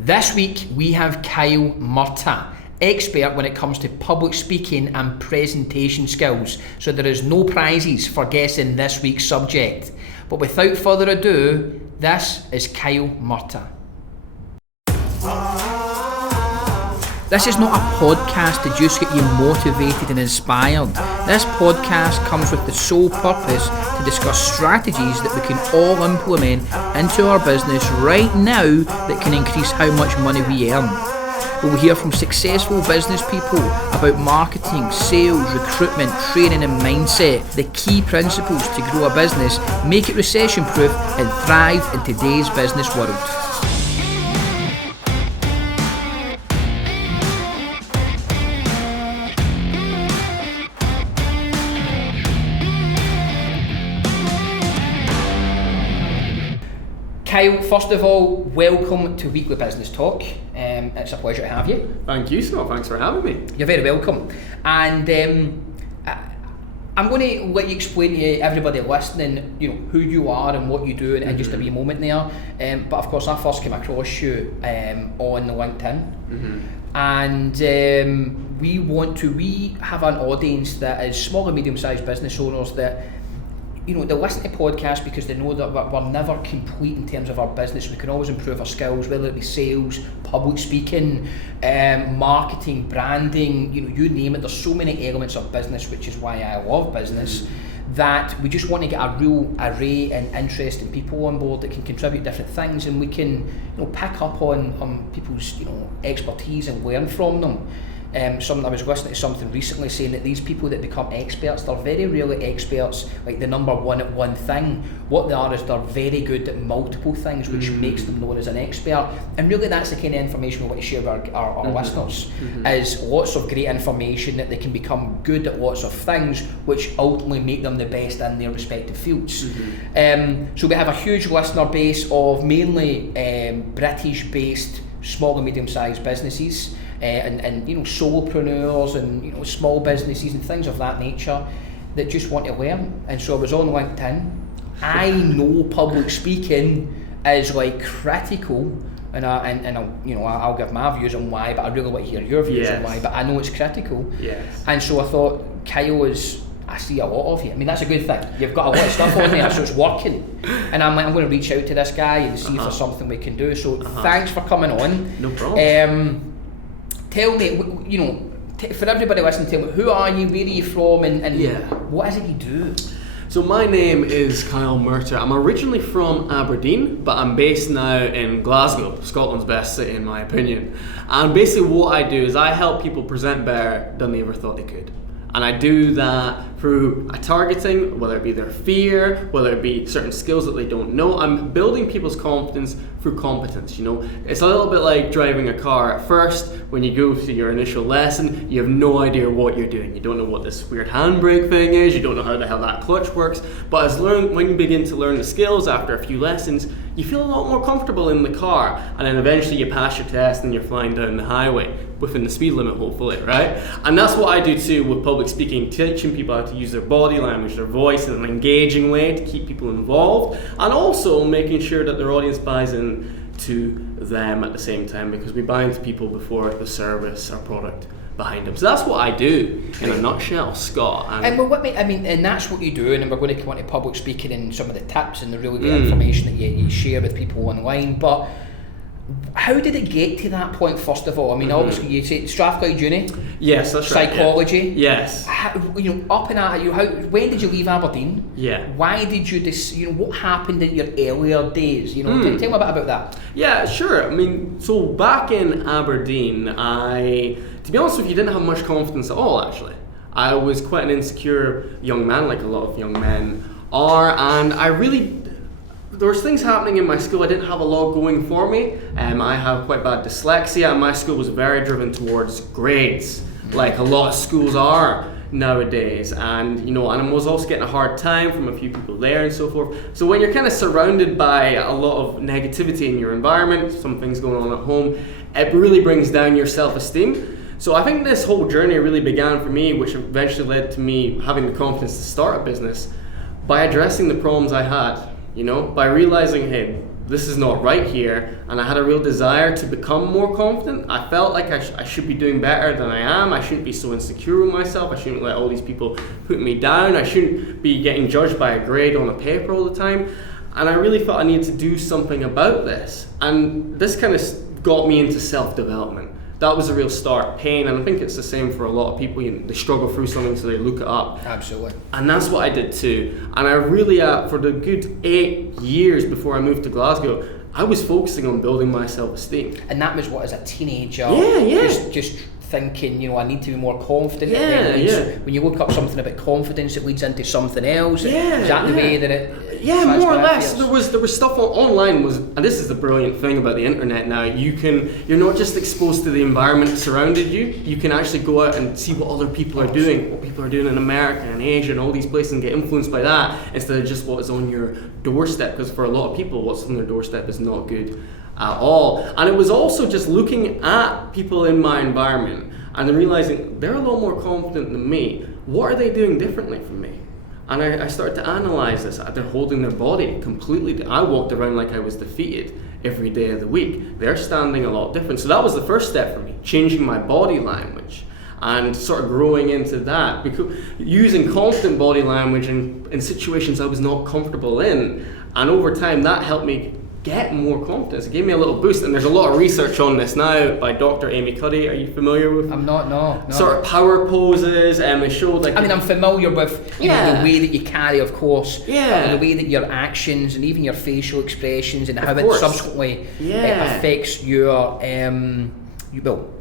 This week we have Kyle Murtagh, expert when it comes to public speaking and presentation skills, so there is no prizes for guessing this week's subject. But without further ado, this is Kyle Murtagh. This is not a podcast to just get you motivated and inspired. This podcast comes with the sole purpose to discuss strategies that we can all implement into our business right now that can increase how much money we earn. We will hear from successful business people about marketing, sales, recruitment, training and mindset, the key principles to grow a business, make it recession proof and thrive in today's business world. Kyle, first of all, welcome to Weekly Business Talk. It's a pleasure to have you. Thank you, Scott. Thanks for having me. You're very welcome. And I'm going to let you explain to everybody listening, who you are and what you do in just a wee moment there. But of course, I first came across you on LinkedIn, and we have an audience that is small and medium-sized business owners that. They listen to podcasts because they know that we're never complete in terms of our business. We can always improve our skills, whether it be sales, public speaking, marketing, branding, you name it. There's so many elements of business, which is why I love business, that we just want to get a real array and interesting people on board that can contribute different things, and we can pick up on people's expertise and learn from them. I was listening to something recently saying that these people that become experts, they're very rarely experts like the number one at one thing. What they are is they're very good at multiple things, which makes them known as an expert. And really that's the kind of information we want to share with our listeners, is lots of great information that they can become good at lots of things, which ultimately make them the best in their respective fields. So we have a huge listener base of mainly British-based small and medium-sized businesses. And solopreneurs and small businesses and things of that nature that just want to learn. And so I was on LinkedIn. I know public speaking is like critical, and I'll give my views on why, but I really want to hear your views on why. But I know it's critical. Yes. And so I thought, Kyle I see a lot of you. I mean, that's a good thing. You've got a lot of stuff on there, so it's working. And I'm going to reach out to this guy and see if there's something we can do. So thanks for coming on. No problem. Tell me, for everybody listening, tell me, who are you, where are you from, and what is it you do? So my name is Kyle Murtagh. I'm originally from Aberdeen, but I'm based now in Glasgow, Scotland's best city in my opinion. And basically what I do is I help people present better than they ever thought they could. And I do that through targeting, whether it be their fear, whether it be certain skills that they don't know. I'm building people's confidence through competence, It's a little bit like driving a car. At first, when you go through your initial lesson, you have no idea what you're doing. You don't know what this weird handbrake thing is, you don't know how the hell that clutch works. But when you begin to learn the skills after a few lessons, you feel a lot more comfortable in the car. And then eventually you pass your test and you're flying down the highway within the speed limit, hopefully, right? And that's what I do too with public speaking, teaching people how to use their body language, their voice in an engaging way to keep people involved, and also making sure that their audience buys in to them at the same time, because we buy into people before the service or product behind them. So that's what I do in a nutshell, Scott. And that's what you do, and we're going to come on to public speaking and some of the tips and the really good information that you share with people online. But how did it get to that point, first of all? I mean, obviously you say Strathclyde Uni. Yes, that's right. Psychology. Yeah. Yes. Up and at you. When did you leave Aberdeen? Yeah. Why did you what happened in your earlier days? Tell me a bit about that. Yeah, sure. I mean, so back in Aberdeen, to be honest with you, didn't have much confidence at all, actually. I was quite an insecure young man, like a lot of young men are, and there was things happening in my school. I didn't have a lot going for me. I have quite bad dyslexia, and my school was very driven towards grades, like a lot of schools are nowadays. And I was also getting a hard time from a few people there and so forth. So when you're kind of surrounded by a lot of negativity in your environment, some things going on at home, it really brings down your self-esteem. So I think this whole journey really began for me, which eventually led to me having the confidence to start a business, by addressing the problems I had. By realizing, hey, this is not right here, and I had a real desire to become more confident. I felt like I should be doing better than I am. I shouldn't be so insecure with myself. I shouldn't let all these people put me down. I shouldn't be getting judged by a grade on a paper all the time. And I really felt I needed to do something about this. And this kind of got me into self-development. That was a real start, pain, and I think it's the same for a lot of people. They struggle through something, so they look it up. Absolutely. And that's what I did too. And I really, for the good 8 years before I moved to Glasgow, I was focusing on building my self-esteem. And that was what, as a teenager? Yeah. Just thinking, I need to be more confident. Yeah. When you look up something about confidence, it leads into something else. Yeah, Is that the way that it? Yeah, more or less. There was stuff online and this is the brilliant thing about the internet now. You're not just exposed to the environment surrounding you. You can actually go out and see what other people are doing, what people are doing in America and Asia and all these places, and get influenced by that instead of just what is on your doorstep. Because for a lot of people, what's on their doorstep is not good at all. And it was also just looking at people in my environment and then realizing they're a lot more confident than me. What are they doing differently from me? And I started to analyze this. They're holding their body completely. I walked around like I was defeated every day of the week. They're standing a lot different. So that was the first step for me, changing my body language and sort of growing into that. Because using confident body language in situations I was not comfortable in. And over time, that helped me get more confidence. It gave me a little boost, and there's a lot of research on this now by Dr. Amy Cuddy. Are you familiar with? I'm not, no. Sort of power poses, and they showed like. I'm familiar with the way that you carry, of course. Yeah. The way that your actions and even your facial expressions and how it subsequently affects your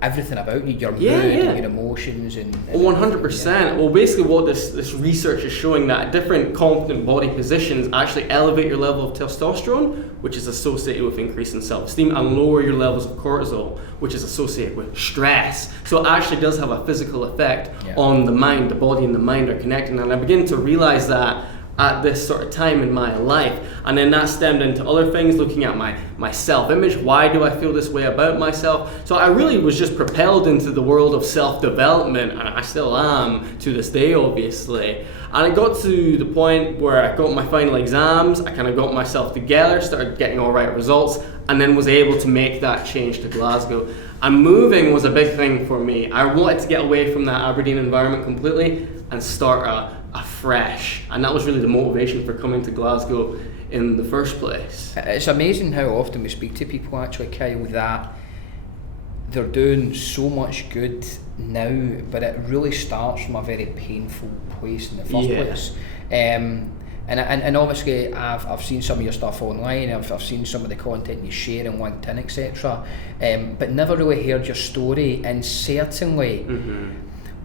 everything about you, your mood and your emotions and 100%. Well, basically what this research is showing that different confident body positions actually elevate your level of testosterone, which is associated with increasing self-esteem, and lower your levels of cortisol, which is associated with stress. So it actually does have a physical effect on the mind. The body and the mind are connected, and I begin to realize that at this sort of time in my life. And then that stemmed into other things, looking at my self-image. Why do I feel this way about myself? So I really was just propelled into the world of self-development, and I still am to this day, obviously. And it got to the point where I got my final exams, I kind of got myself together, started getting all right results, and then was able to make that change to Glasgow. And moving was a big thing for me. I wanted to get away from that Aberdeen environment completely and start afresh. And that was really the motivation for coming to Glasgow in the first place. It's amazing how often we speak to people, actually, Kyle, that they're doing so much good now, but it really starts from a very painful place in the first place. And obviously I've seen some of your stuff online, I've seen some of the content you share on LinkedIn, etc. But never really heard your story, and certainly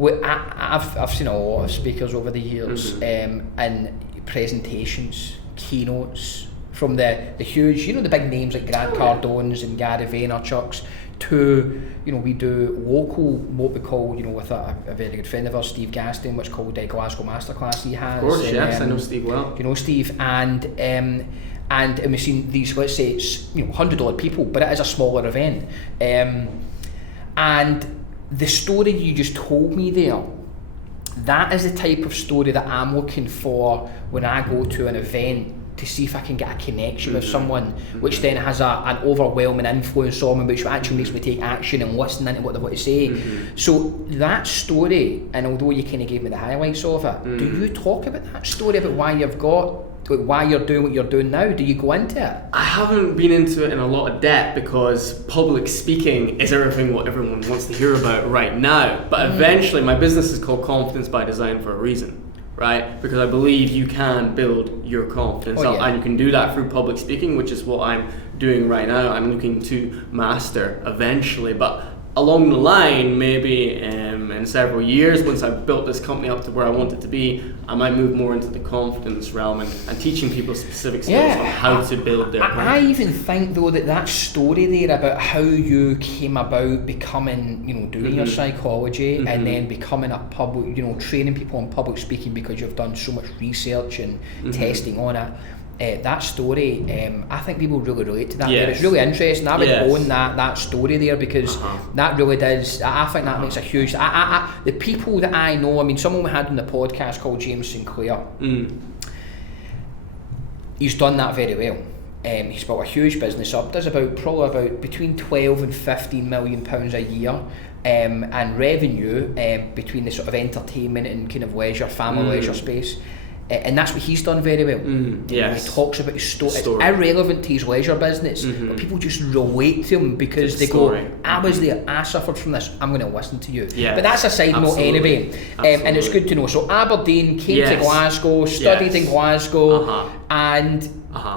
I've seen a lot of speakers over the years, and presentations, keynotes, from the huge, the big names like Grant Cardone's and Gary Vaynerchuk's, to, we do local, what we call, with a very good friend of ours, Steve Gaston, what's called Glasgow Masterclass he has. Of course, yes, I know Steve well. You know Steve, and we've seen these, let's say it's, 100 people, but it is a smaller event. And the story you just told me there, that is the type of story that I'm looking for when I go to an event, to see if I can get a connection with someone, which then has an overwhelming influence on me, which actually makes me take action and listen into what they've got to say. So that story, and although you kind of gave me the highlights of it, do you talk about that story, about why you're doing what you're doing now? Do you go into it? I haven't been into it in a lot of depth, because public speaking is everything what everyone wants to hear about right now. But eventually, my business is called Confidence by Design for a reason. Right? Because I believe you can build your confidence up, and you can do that through public speaking, which is what I'm doing right now. I'm looking to master eventually, but along the line, maybe in several years, once I've built this company up to where I want it to be, I might move more into the confidence realm and teaching people specific skills on how to build their confidence. I even think, though, that story there about how you came about becoming, doing your psychology, and then becoming a public, training people on public speaking because you've done so much research and testing on it. That story, I think people really relate to that. Yes. It's really interesting. I would own that story there, because that really does. I think that makes a huge. The people that I know, someone we had on the podcast called James Sinclair. He's done that very well. He's built a huge business up, does probably about between 12 and 15 million pounds a year, and revenue between the sort of entertainment and kind of leisure, family leisure space. And that's what he's done very well. Yes. He talks about his story. It's irrelevant to his leisure business, but people just relate to him because they go, I was there, I suffered from this, I'm going to listen to you. Yes. But that's a side note anyway. And it's good to know. So Aberdeen, came to Glasgow, studied in Glasgow, and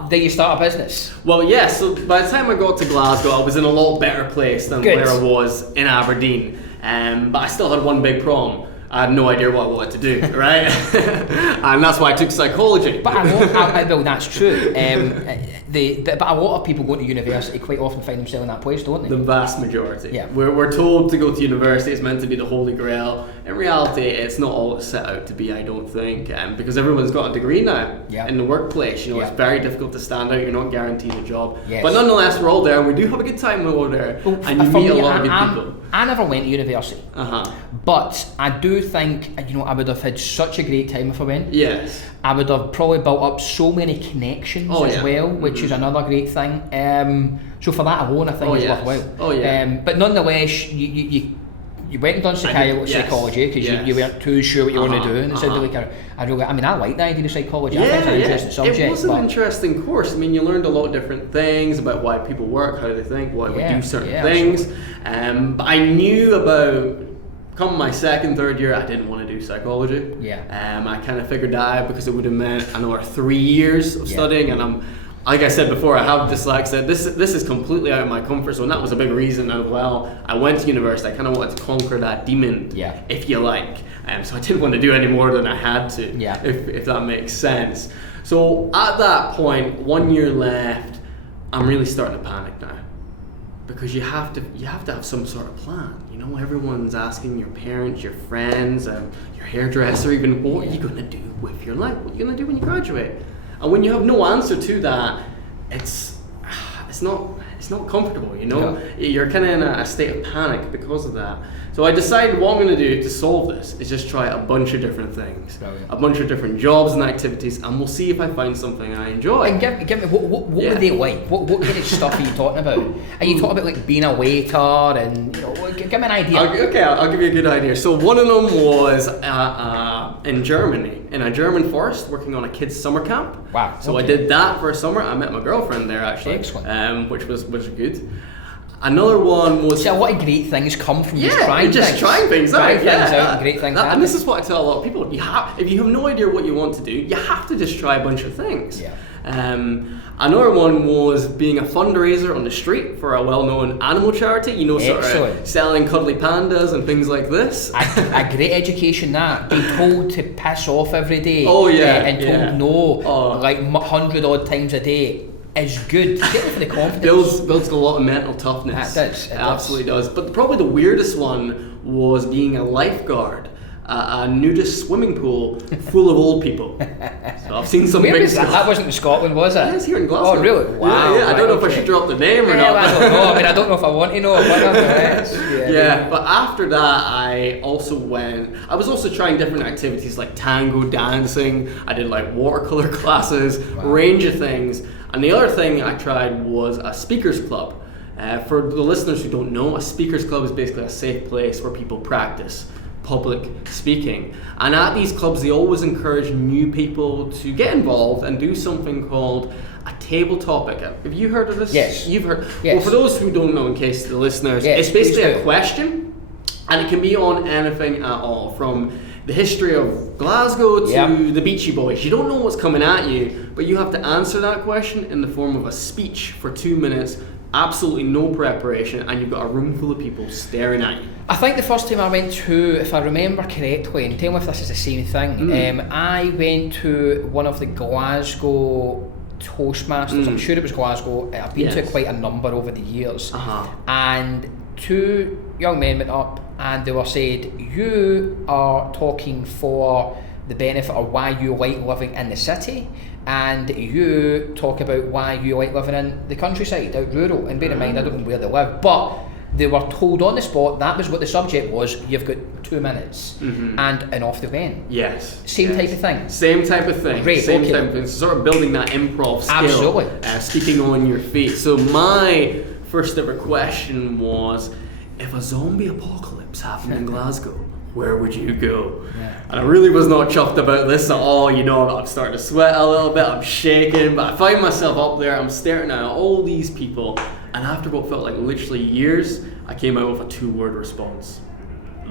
then you start a business. Well, yeah, so by the time I got to Glasgow, I was in a lot better place than where I was in Aberdeen. But I still had one big problem. I had no idea what I wanted to do, right? And that's why I took psychology. But well, that's true. But a lot of people going to university quite often find themselves in that place, don't they? The vast majority. Yeah. We're told to go to university, it's meant to be the holy grail. In reality, it's not all it's set out to be, I don't think. Because everyone's got a degree now in the workplace. You know, it's very difficult to stand out, you're not guaranteed a job. Yes. But nonetheless, we're all there, and we do have a good time when we're there. Well, and you meet a lot of good people. I never went to university. But I do think, I would have had such a great time if I went. Yes. I would have probably built up so many connections as well, which is another great thing. So for that alone, I think it's worthwhile. But nonetheless, you went and done psychology because you weren't too sure what you want to do, and it sounded like I like the idea of psychology. I think it's an interesting subject. It was an interesting course. I mean, you learned a lot of different things about why people work, how they think, why we do certain things. But I knew about. Come my second, third year, I didn't want to do psychology. I kind of figured that out because it would have meant another 3 years of studying, and like I said before, I have dyslexia. This is completely out of my comfort zone. That was a big reason as well. I went to university. I kind of wanted to conquer that demon, if you like. So I didn't want to do any more than I had to, if that makes sense. So at that point, 1 year left, I'm really starting to panic now. Because you have to have some sort of plan. You know, everyone's asking your parents, your friends, your hairdresser, even what are you going to do with your life? What are you going to do when you graduate? And when you have no answer to that, it's not comfortable. You know, you're kind of in a state of panic because of that. So I decided what I'm going to do to solve this is just try a bunch of different things, a bunch of different jobs and activities, and we'll see if I find something I enjoy. And give me what were they like? What kind of stuff are you talking about? Are you talking about like being a waiter and give me an idea? I'll give you a good idea. So one of them was in Germany, in a German forest, working on a kids' summer camp. Wow. So I did that for a summer. I met my girlfriend there actually. Excellent. Which was good. Another one was... See, a lot of great things come from just trying things out. And great things happen. And this is what I tell a lot of people. If you have no idea what you want to do, you have to just try a bunch of things. Another one was being a fundraiser on the street for a well-known animal charity. You know, sort of selling cuddly pandas and things like this. A great education that. Being told to piss off every day. And told no like 100 odd times a day. Is good. Particularly for the confidence. Builds a lot of mental toughness. It absolutely does. But probably the weirdest one was being a lifeguard at a nudist swimming pool full of old people. So I've seen some big stuff. That wasn't in Scotland, was it? Yeah, it's here in Glasgow. Oh, really? Wow. Yeah. I don't know if I should drop the name or not. I don't know. I don't know if I want to know. But after that, I was also trying different activities like tango dancing. I did like watercolor classes, range of things. And the other thing I tried was a speakers club. For the listeners who don't know, a speakers club is basically a safe place where people practice public speaking. And at these clubs, they always encourage new people to get involved and do something called a table topic. Have you heard of this? Yes. You've heard? Yes. Well, for those who don't know, in case the listeners, it's basically a question, and it can be on anything at all, from the history of Glasgow to the Beachy Boys. You don't know what's coming at you, but you have to answer that question in the form of a speech for 2 minutes, absolutely no preparation, and you've got a room full of people staring at you. I think the first time I went to, if I remember correctly, and tell me if this is the same thing, I went to one of the Glasgow Toastmasters. I'm sure it was Glasgow. I've been to quite a number over the years. And 2 young men went up and they were said, you are talking for the benefit of why you like living in the city, and you talk about why you like living in the countryside, out rural. And bear in mind, I don't know where they live, but they were told on the spot that was what the subject was. You've got 2 minutes, and off they went. Yes. Same type of thing. Same type of thing. Great. Same Okay. type of thing. Sort of building that improv skill. Absolutely. Speaking on your feet. So my first ever question was, if a zombie apocalypse happened in Glasgow, where would you go? Yeah. And I really was not chuffed about this at all. You know, I'm starting to sweat a little bit, I'm shaking, but I find myself up there, I'm staring at all these people, and after what felt like literally years, I came out with a 2-word response.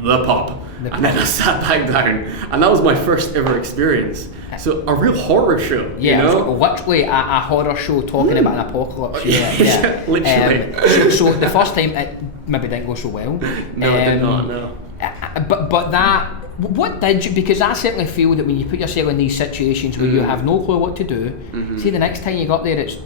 The pub. And then I sat back down, and that was my first ever experience. So a real horror show, Yeah, you know? literally a horror show talking about an apocalypse. Yeah. Literally. So the first time it maybe didn't go so well. No, it did not, no. But that, what did you, because I certainly feel that when you put yourself in these situations where you have no clue what to do, see the next time you go up there, it's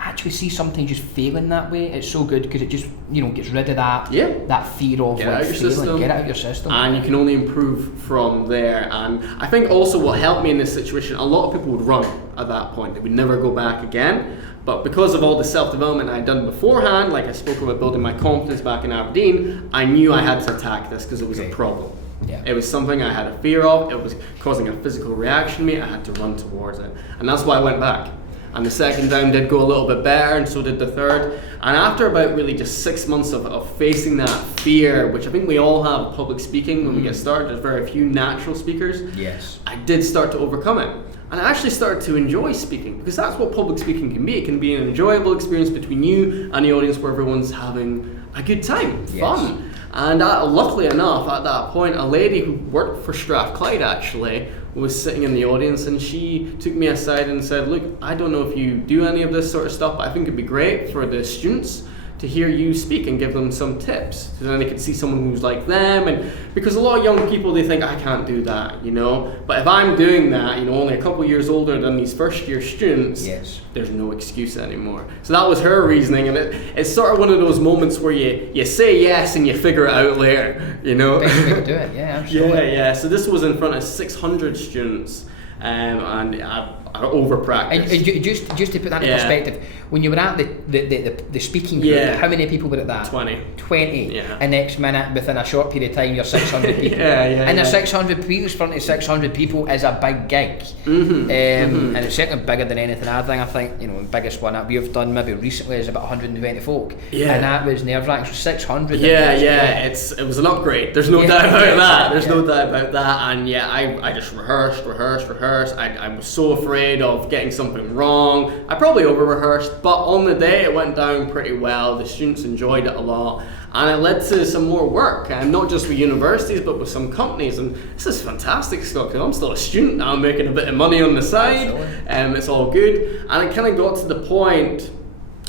actually see something just failing that way, it's so good because it just, you know, gets rid of that that fear of get like out your failing, system. get it out of your system. And you can only improve from there. And I think also what helped me in this situation, a lot of people would run at that point. They would never go back again. But because of all the self-development I had done beforehand, like I spoke about building my confidence back in Aberdeen, I knew I had to attack this because it was a problem. Yeah. It was something I had a fear of, it was causing a physical reaction to me, I had to run towards it. And that's why I went back. And the second time did go a little bit better, and so did the third. And after about really just 6 months of facing that fear, which I think we all have, public speaking when we get started, there's very few natural speakers. Yes. I did start to overcome it. And I actually started to enjoy speaking, because that's what public speaking can be. It can be an enjoyable experience between you and the audience where everyone's having a good time, fun. And luckily enough, at that point, a lady who worked for Strathclyde actually was sitting in the audience, and she took me aside and said, look, I don't know if you do any of this sort of stuff, but I think it'd be great for the students to hear you speak and give them some tips, so then they can see someone who's like them. And because a lot of young people, they think I can't do that, you know, but if I'm doing that, you know, only a couple of years older than these first year students, there's no excuse anymore. So that was her reasoning, and it's sort of one of those moments where you say yes and you figure it out later, you know. Best way to do it, yeah, absolutely. Yeah. So this was in front of 600 students, and I over-practiced. And just to put that in perspective, when you were at the speaking group, how many people were at that? 20. 20. Yeah. And next minute, within a short period of time, you're 600 people. And the 600 people, in front of 600 people is a big gig. And it's certainly bigger than anything. I think, you know, the biggest one that we've done maybe recently is about 120 folk. And that was nerve-wracking. So 600. It was an upgrade. There's no doubt about that. There's no doubt about that. And I just rehearsed. I was so afraid of getting something wrong. I probably over-rehearsed, but on the day it went down pretty well. The students enjoyed it a lot, and it led to some more work, and not just with universities but with some companies. And this is fantastic, Scott, because I'm still a student now. I'm making a bit of money on the side, and it's all good. And it kind of got to the point,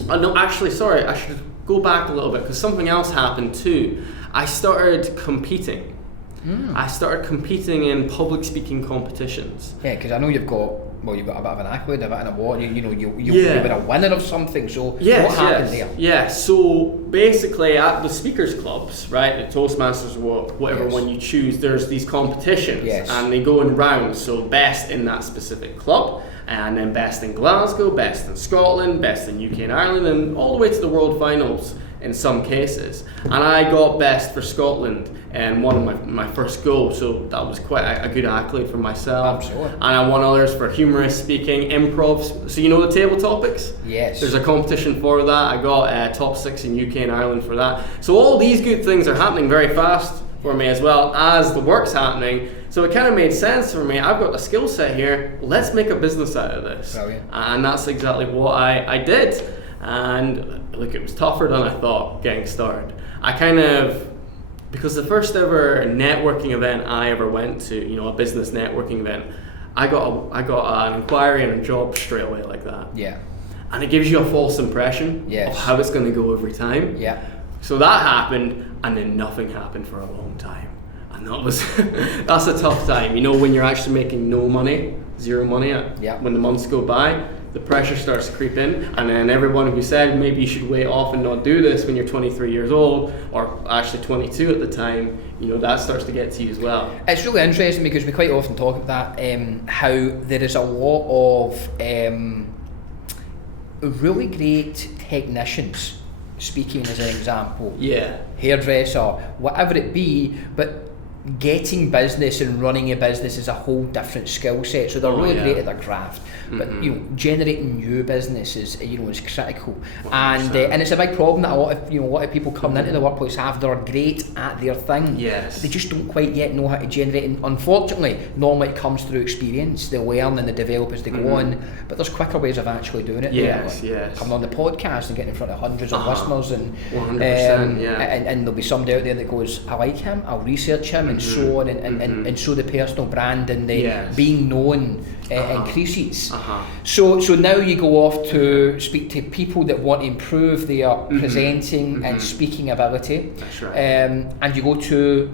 I should go back a little bit, because something else happened too. I started competing. I started competing in public speaking competitions. Yeah, because I know you've got a bit of an accolade, a bit of an award. You were a winner of something. So what happened there? Yeah. So basically, at the speakers clubs, right, the Toastmasters, whatever one you choose, there's these competitions, and they go in rounds. So best in that specific club, and then best in Glasgow, best in Scotland, best in UK and Ireland, and all the way to the world finals in some cases. And I got best for Scotland and won my first go, so that was quite a good accolade for myself. Absolutely. And I won others for humorous speaking, improv. So you know the table topics? Yes. There's a competition for that. I got top 6 in UK and Ireland for that. So all these good things are happening very fast for me, as well as the work's happening. So it kind of made sense for me. I've got the skill set here. Let's make a business out of this. Brilliant. And that's exactly what I did. And look, it was tougher than I thought getting started. Because the first ever networking event I ever went to, you know, a business networking event, I got an inquiry and a job straight away like that. Yeah. And it gives you a false impression of how it's going to go every time. Yeah. So that happened, and then nothing happened for a long time. And that's a tough time. You know, when you're actually making no money, zero money, when the months go by, the pressure starts to creep in, and then everyone who said maybe you should wait off and not do this when you're 23 years old, or actually 22 at the time, you know, that starts to get to you as well. It's really interesting because we quite often talk about that, how there is a lot of really great technicians speaking as an example, Yeah. hairdresser, whatever it be, but getting business and running a business is a whole different skill set. So they're really great at their craft, but generating new business is is critical, and it's a big problem that a lot of people coming into the workplace have. They're great at their thing, yes, they just don't quite yet know how to generate. And unfortunately, normally it comes through experience. They learn and they develop as they go on. But there's quicker ways of actually doing it. Yes, coming on the podcast and getting in front of hundreds of listeners, and 100%, and there'll be somebody out there that goes, I like him, I'll research him, and so on, and so the personal brand and the being known increases. So now you go off to speak to people that want to improve their presenting and speaking ability. That's right. And you go to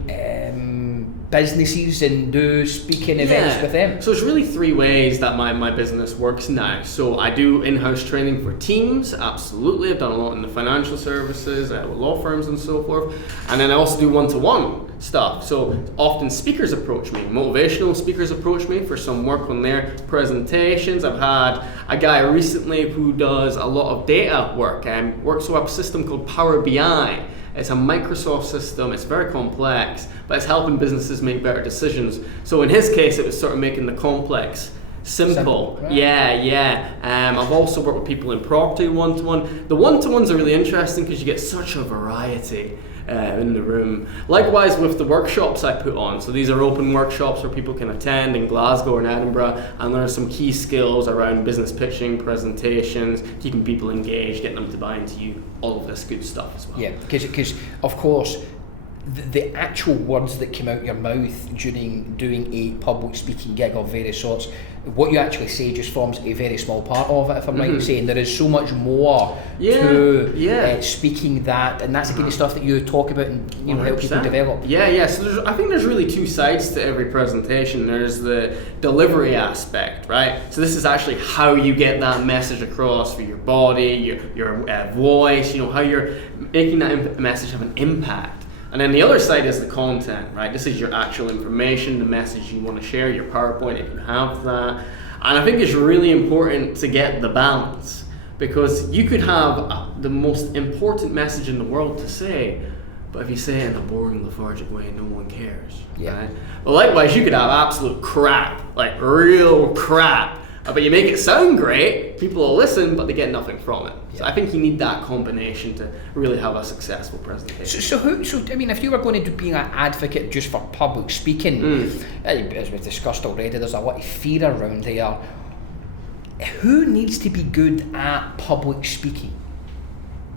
businesses and do speaking events with them. So it's really three ways that my business works now. So I do in-house training for teams, absolutely. I've done a lot in the financial services, with law firms and so forth. And then I also do one-to-one stuff. So often speakers approach me, motivational speakers approach me for some work on their presentations. I've had a guy recently who does a lot of data work and works with a system called Power BI. It's a Microsoft system, it's very complex, but it's helping businesses make better decisions. So in his case, it was sort of making the complex simple. Right. I've also worked with people in property one-to-one. The one-to-ones are really interesting because you get such a variety in the room. Likewise with the workshops I put on. So these are open workshops where people can attend in Glasgow or in Edinburgh and learn some key skills around business pitching, presentations, keeping people engaged, getting them to buy into you, all of this good stuff as well. Yeah, because of course the actual words that come out your mouth during doing a public speaking gig of various sorts, what you actually say just forms a very small part of it, if I'm right in saying. There is so much more to speaking that, and that's the kind of stuff that you talk about and help people develop. So I think there's really two sides to every presentation. There's the delivery aspect, right? So this is actually how you get that message across through your body, your voice, how you're making that message have an impact. And then the other side is the content, right? This is your actual information, the message you want to share, your PowerPoint if you have that. And I think it's really important to get the balance, because you could have the most important message in the world to say, but if you say it in a boring, lethargic way, no one cares. Right? But likewise, you could have absolute crap, like real crap, but you make it sound great, people will listen, but they get nothing from it. So I think you need that combination to really have a successful presentation. So if you were going to be an advocate just for public speaking, as we've discussed already, there's a lot of fear around there. Who needs to be good at public speaking?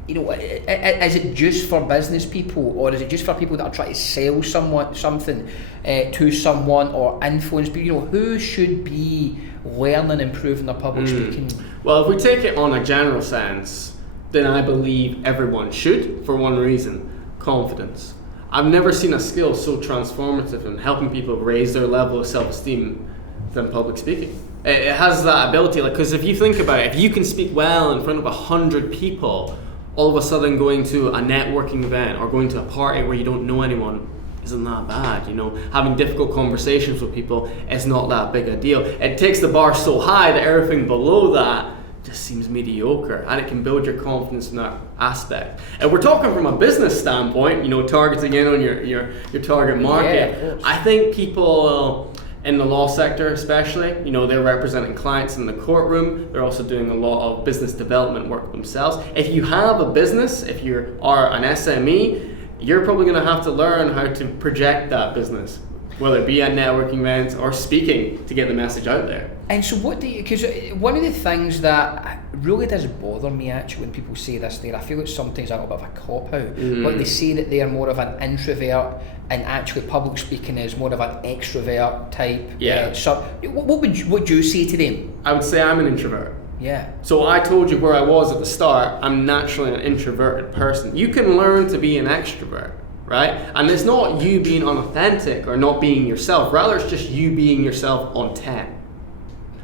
Is it just for business people, or is it just for people that are trying to sell something to someone, or influence people? Who should be learning and improving their public speaking? Well, if we take it on a general sense, then I believe everyone should, for one reason: confidence. I've never seen a skill so transformative in helping people raise their level of self-esteem than public speaking. It has that ability, because if you think about it, if you can speak well in front of 100 people, all of a sudden going to a networking event or going to a party where you don't know anyone isn't that bad. Having difficult conversations with people is not that big a deal. It takes the bar so high that everything below that just seems mediocre, and it can build your confidence in that aspect. And we're talking from a business standpoint, targeting in on your target market. I think people in the law sector especially, they're representing clients in the courtroom. They're also doing a lot of business development work themselves. If you have a business, if you are an SME, you're probably going to have to learn how to project that business, whether it be at networking events or speaking, to get the message out there. And so because one of the things that really does bother me actually when people say this there, I feel it's sometimes a little bit of a cop-out, but they say that they're more of an introvert, and actually public speaking is more of an extrovert type. So what would you say to them? I would say I'm an introvert. Yeah. So I told you where I was at the start. I'm naturally an introverted person. You can learn to be an extrovert, right? And it's not you being unauthentic or not being yourself. Rather, it's just you being yourself on 10.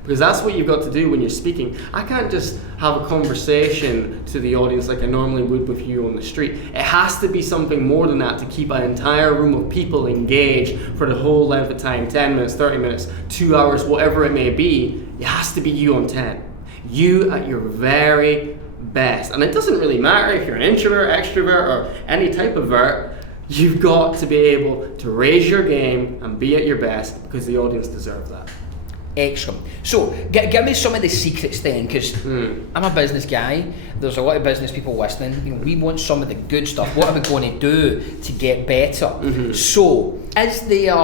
Because that's what you've got to do when you're speaking. I can't just have a conversation to the audience like I normally would with you on the street. It has to be something more than that to keep an entire room of people engaged for the whole length of time, 10 minutes, 30 minutes, 2 hours, whatever it may be. It has to be you on 10. You at your very best. And it doesn't really matter if you're an introvert, extrovert, or any type of vert. You've got to be able to raise your game and be at your best because the audience deserves that. Excellent. So, give me some of the secrets then, because I'm a business guy. There's a lot of business people listening. We want some of the good stuff. What are we going to do to get better? So, is there,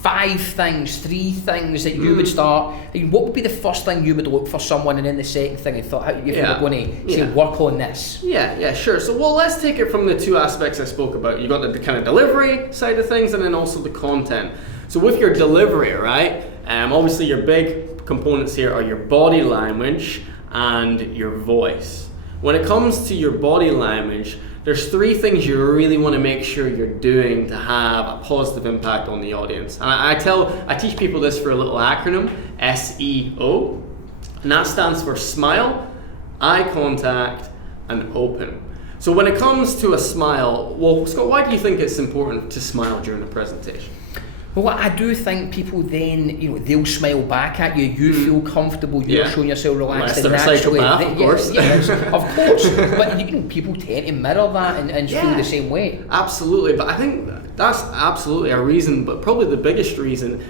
5 things, 3 things that you would start? What would be the first thing you would look for someone, and then the second thing you thought, if you were going to say, work on this? Yeah, sure. So, let's take it from the 2 aspects I spoke about. You got the kind of delivery side of things, and then also the content. So with your delivery, right, obviously your big components here are your body language and your voice. When it comes to your body language, there's 3 things you really want to make sure you're doing to have a positive impact on the audience. And I teach people this for a little acronym, SEO, and that stands for smile, eye contact, and open. So when it comes to a smile, well, Scott, why do you think it's important to smile during a presentation? Well, I do think people then, they'll smile back at you. You feel comfortable. You're showing yourself relaxed and naturally. Of course. Of course. But people tend to mirror that and feel the same way. Absolutely. But I think that's absolutely a reason. But probably the biggest reason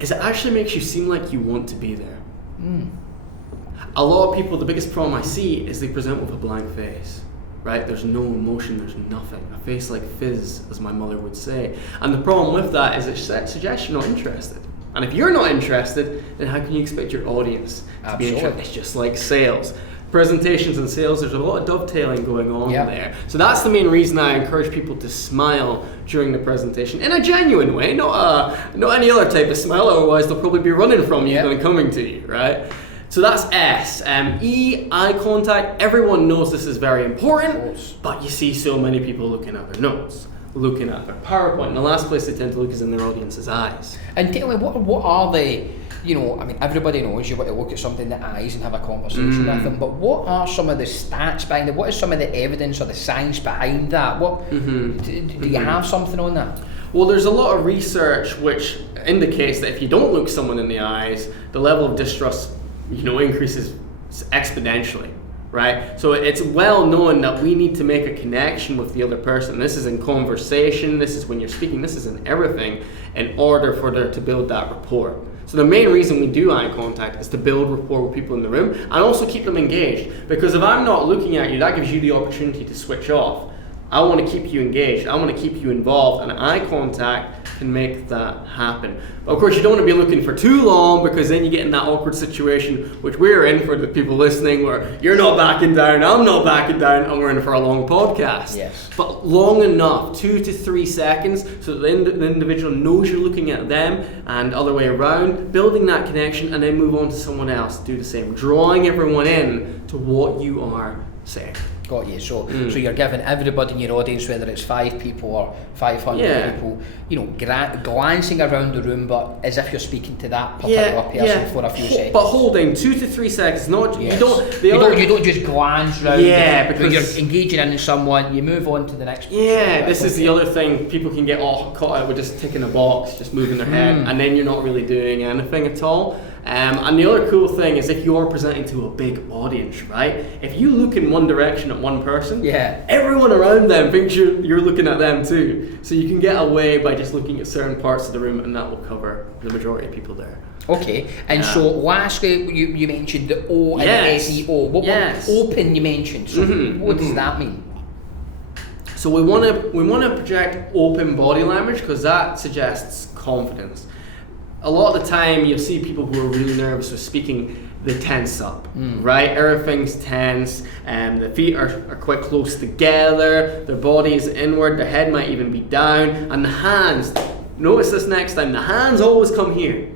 is it actually makes you seem like you want to be there. A lot of people, the biggest problem I see is they present with a blank face. Right? There's no emotion, there's nothing. A face like fizz, as my mother would say. And the problem with that is it suggests you're not interested. And if you're not interested, then how can you expect your audience to be interested? It's just like sales. Presentations and sales, there's a lot of dovetailing going on there. So that's the main reason I encourage people to smile during the presentation in a genuine way, not any other type of smile, otherwise they'll probably be running from you than coming to you, right? So that's S. E, eye contact. Everyone knows this is very important, but you see so many people looking at their notes, looking at their PowerPoint, and the last place they tend to look is in their audience's eyes. And tell me, what are the, everybody knows you want to look at somebody in the eyes and have a conversation with them, but what are some of the stats behind it? What is some of the evidence or the science behind that? Do you have something on that? Well, there's a lot of research which indicates that if you don't look someone in the eyes, the level of distrust increases exponentially, right? So it's well known that we need to make a connection with the other person. This is in conversation, this is when you're speaking, this is in everything, in order for there to build that rapport. So the main reason we do eye contact is to build rapport with people in the room and also keep them engaged. Because if I'm not looking at you, that gives you the opportunity to switch off. I want to keep you engaged, I want to keep you involved, and eye contact can make that happen. But of course, you don't want to be looking for too long, because then you get in that awkward situation, which we're in for the people listening, where you're not backing down, I'm not backing down, and we're in for a long podcast. Yes. But long enough, 2 to 3 seconds, so that the individual knows you're looking at them, and other way around, building that connection, and then move on to someone else, do the same, drawing everyone in to what you are saying. Got you. So you're giving everybody in your audience, whether it's 5 people or 500 people, glancing around the room, but as if you're speaking to that particular person for a few seconds. But holding 2 to 3 seconds. Not you don't just glance around. Because you're engaging in someone, you move on to the next. This is the other thing. People can get all caught out with just ticking a box, just moving their head, and then you're not really doing anything at all. And the other cool thing is if you are presenting to a big audience, right? If you look in one direction at one person, everyone around them thinks you're looking at them too. So you can get away by just looking at certain parts of the room, and that will cover the majority of people there. Okay, and so lastly, you mentioned the O and the SEO. What open you mentioned? So what does that mean? So we want to project open body language because that suggests confidence. A lot of the time you'll see people who are really nervous with speaking, they tense up, right? Everything's tense, and the feet are quite close together, their body is inward, their head might even be down, and the hands, notice this next time, the hands always come here,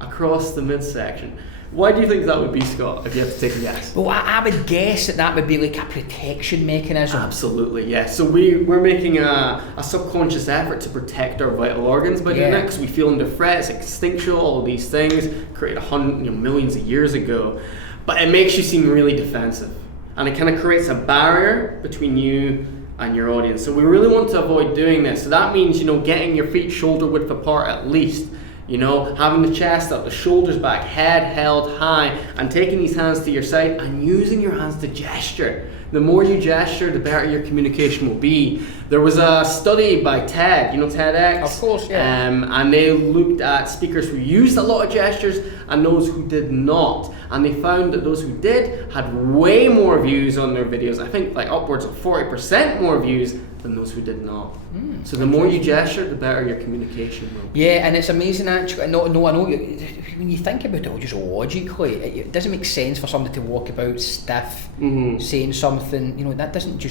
across the midsection. Why do you think that would be, Scott, if you had to take a guess? Well, I would guess that would be like a protection mechanism. Absolutely, yes. So we're making a subconscious effort to protect our vital organs by doing that, because we feel under threat, it's instinctual, all of these things, created millions of years ago. But it makes you seem really defensive. And it kind of creates a barrier between you and your audience. So we really want to avoid doing this. So that means, getting your feet shoulder width apart at least. You know, having the chest up, the shoulders back, head held high, and taking these hands to your side and using your hands to gesture. The more you gesture, the better your communication will be. There was a study by TED, you know TEDx? Of course, yeah. And they looked at speakers who used a lot of gestures and those who did not. And they found that those who did had way more views on their videos. I think like upwards of 40% more views than those who did not. So the more you gesture, the better your communication will be. Yeah, and it's amazing actually. No, I know when you think about it just logically, it doesn't make sense for somebody to walk about stiff, saying something. You know, that doesn't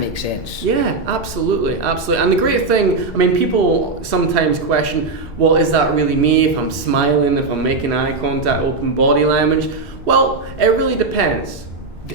make sense. Yeah, absolutely. And the great thing, I mean, people sometimes question, well, is that really me? If I'm smiling, if I'm making eye contact, open body language? Well, it really depends.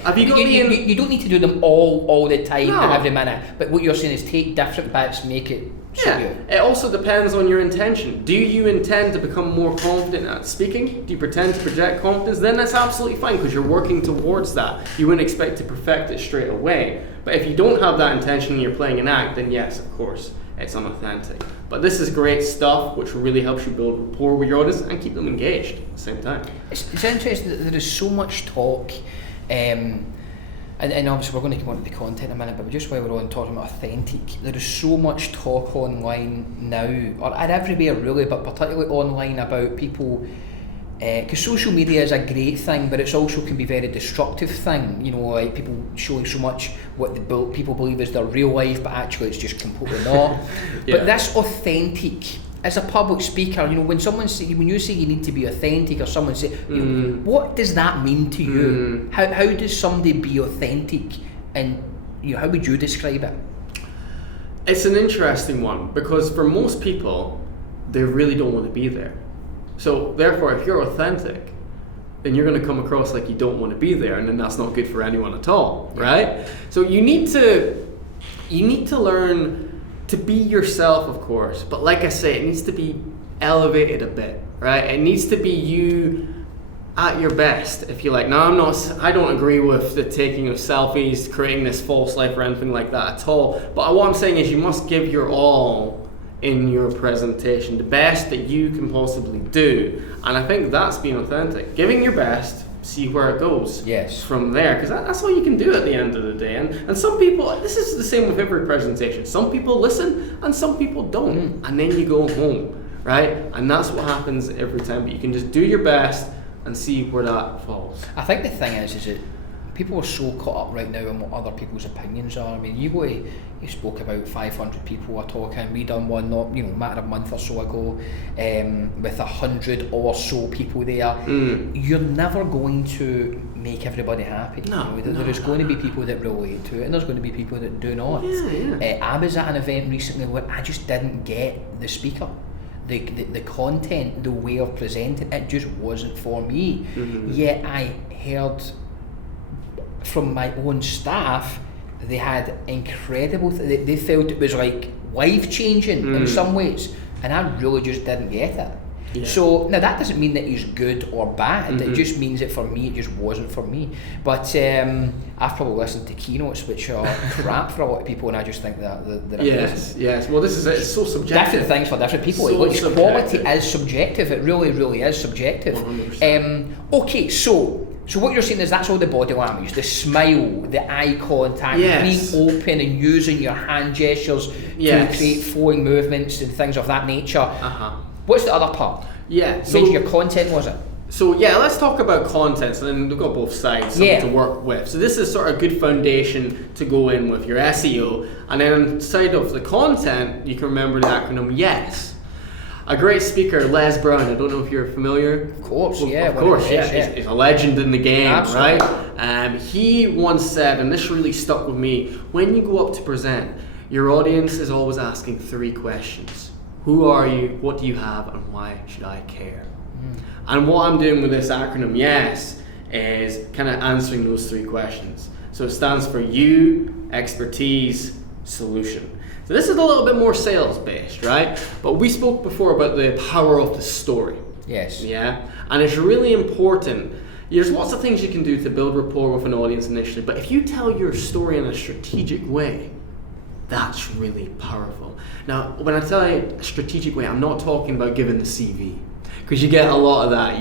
Have you don't need to do them all the time, No. every minute. But what you're saying is take different bits, make it suit you. It also depends on your intention. Do you intend to become more confident at speaking? Do you pretend to project confidence? Then that's absolutely fine because you're working towards that. You wouldn't expect to perfect it straight away. But if you don't have that intention and you're playing an act, then yes, of course, it's unauthentic. But this is great stuff which really helps you build rapport with your audience and keep them engaged at the same time. It's interesting that there is so much talk. And obviously we're going to come on to the content in a minute, but just while we're on talking about authentic, there is so much talk online now, or everywhere really, but particularly online about people, because social media is a great thing, but it's also can be a very destructive thing, you know, like people showing so much what people believe is their real life, but actually it's just completely not. Yeah. But this authentic, as a public speaker, you know, when you say you need to be authentic, or someone say, you know, what does that mean to you? How does somebody be authentic, and you know, how would you describe it? It's an interesting one because for most people, they really don't want to be there. So therefore, if you're authentic, then you're going to come across like you don't want to be there, and then that's not good for anyone at all, right? So you need to learn to be yourself, of course, but like I say, it needs to be elevated a bit, right? It needs to be you at your best, if you like. Now, I don't agree with the taking of selfies, creating this false life or anything like that at all, but what I'm saying is you must give your all in your presentation, the best that you can possibly do, and I think that's being authentic. Giving your best, see where it goes. Yes. From there, because that's all you can do at the end of the day. And some people, this is the same with every presentation. Some people listen and some people don't, and then you go home, right? And that's what happens every time. But you can just do your best and see where that falls. I think the thing is that people are so caught up right now in what other people's opinions are. I mean, you spoke about 500 people are talking. We done one, not matter of a month or so ago, with 100 or so people there. You're never going to make everybody happy. No, there is going to be people that relate to it, and there's going to be people that do not. I was at an event recently where I just didn't get the speaker. The content, the way of presenting, it just wasn't for me. Yet I heard from my own staff, they had incredible, they felt it was like life-changing in some ways, and I really just didn't get it. Yeah. So now that doesn't mean that he's good or bad. It just means that for me it just wasn't for me. But I've probably listened to keynotes which are crap for a lot of people, and I just think that they're yes. Well, this is it's so subjective. Different things for different people. So like, quality is subjective. It really is subjective. Okay, so what you're saying is that's all the body language, the smile, the eye contact, being open and using your hand gestures to create flowing movements and things of that nature. What's the other part? Yeah. So your content, was it? So let's talk about content. So then we've got both sides to work with. So this is sort of a good foundation to go in with your SEO. And then inside of the content, you can remember the acronym YES. A great speaker, Les Brown, I don't know if you're familiar. Of course, He's a legend in the game, right? He once said, and this really stuck with me, when you go up to present, your audience is always asking 3 questions. Who are you, what do you have, and why should I care? And what I'm doing with this acronym, YES, is kind of answering those 3 questions. So it stands for you, expertise, solution. So this is a little bit more sales based, right? But we spoke before about the power of the story. Yes. Yeah? And it's really important. There's lots of things you can do to build rapport with an audience initially, but if you tell your story in a strategic way, That's really powerful. Now, when I tell you a strategic way, I'm not talking about giving the CV. Because you get a lot of that,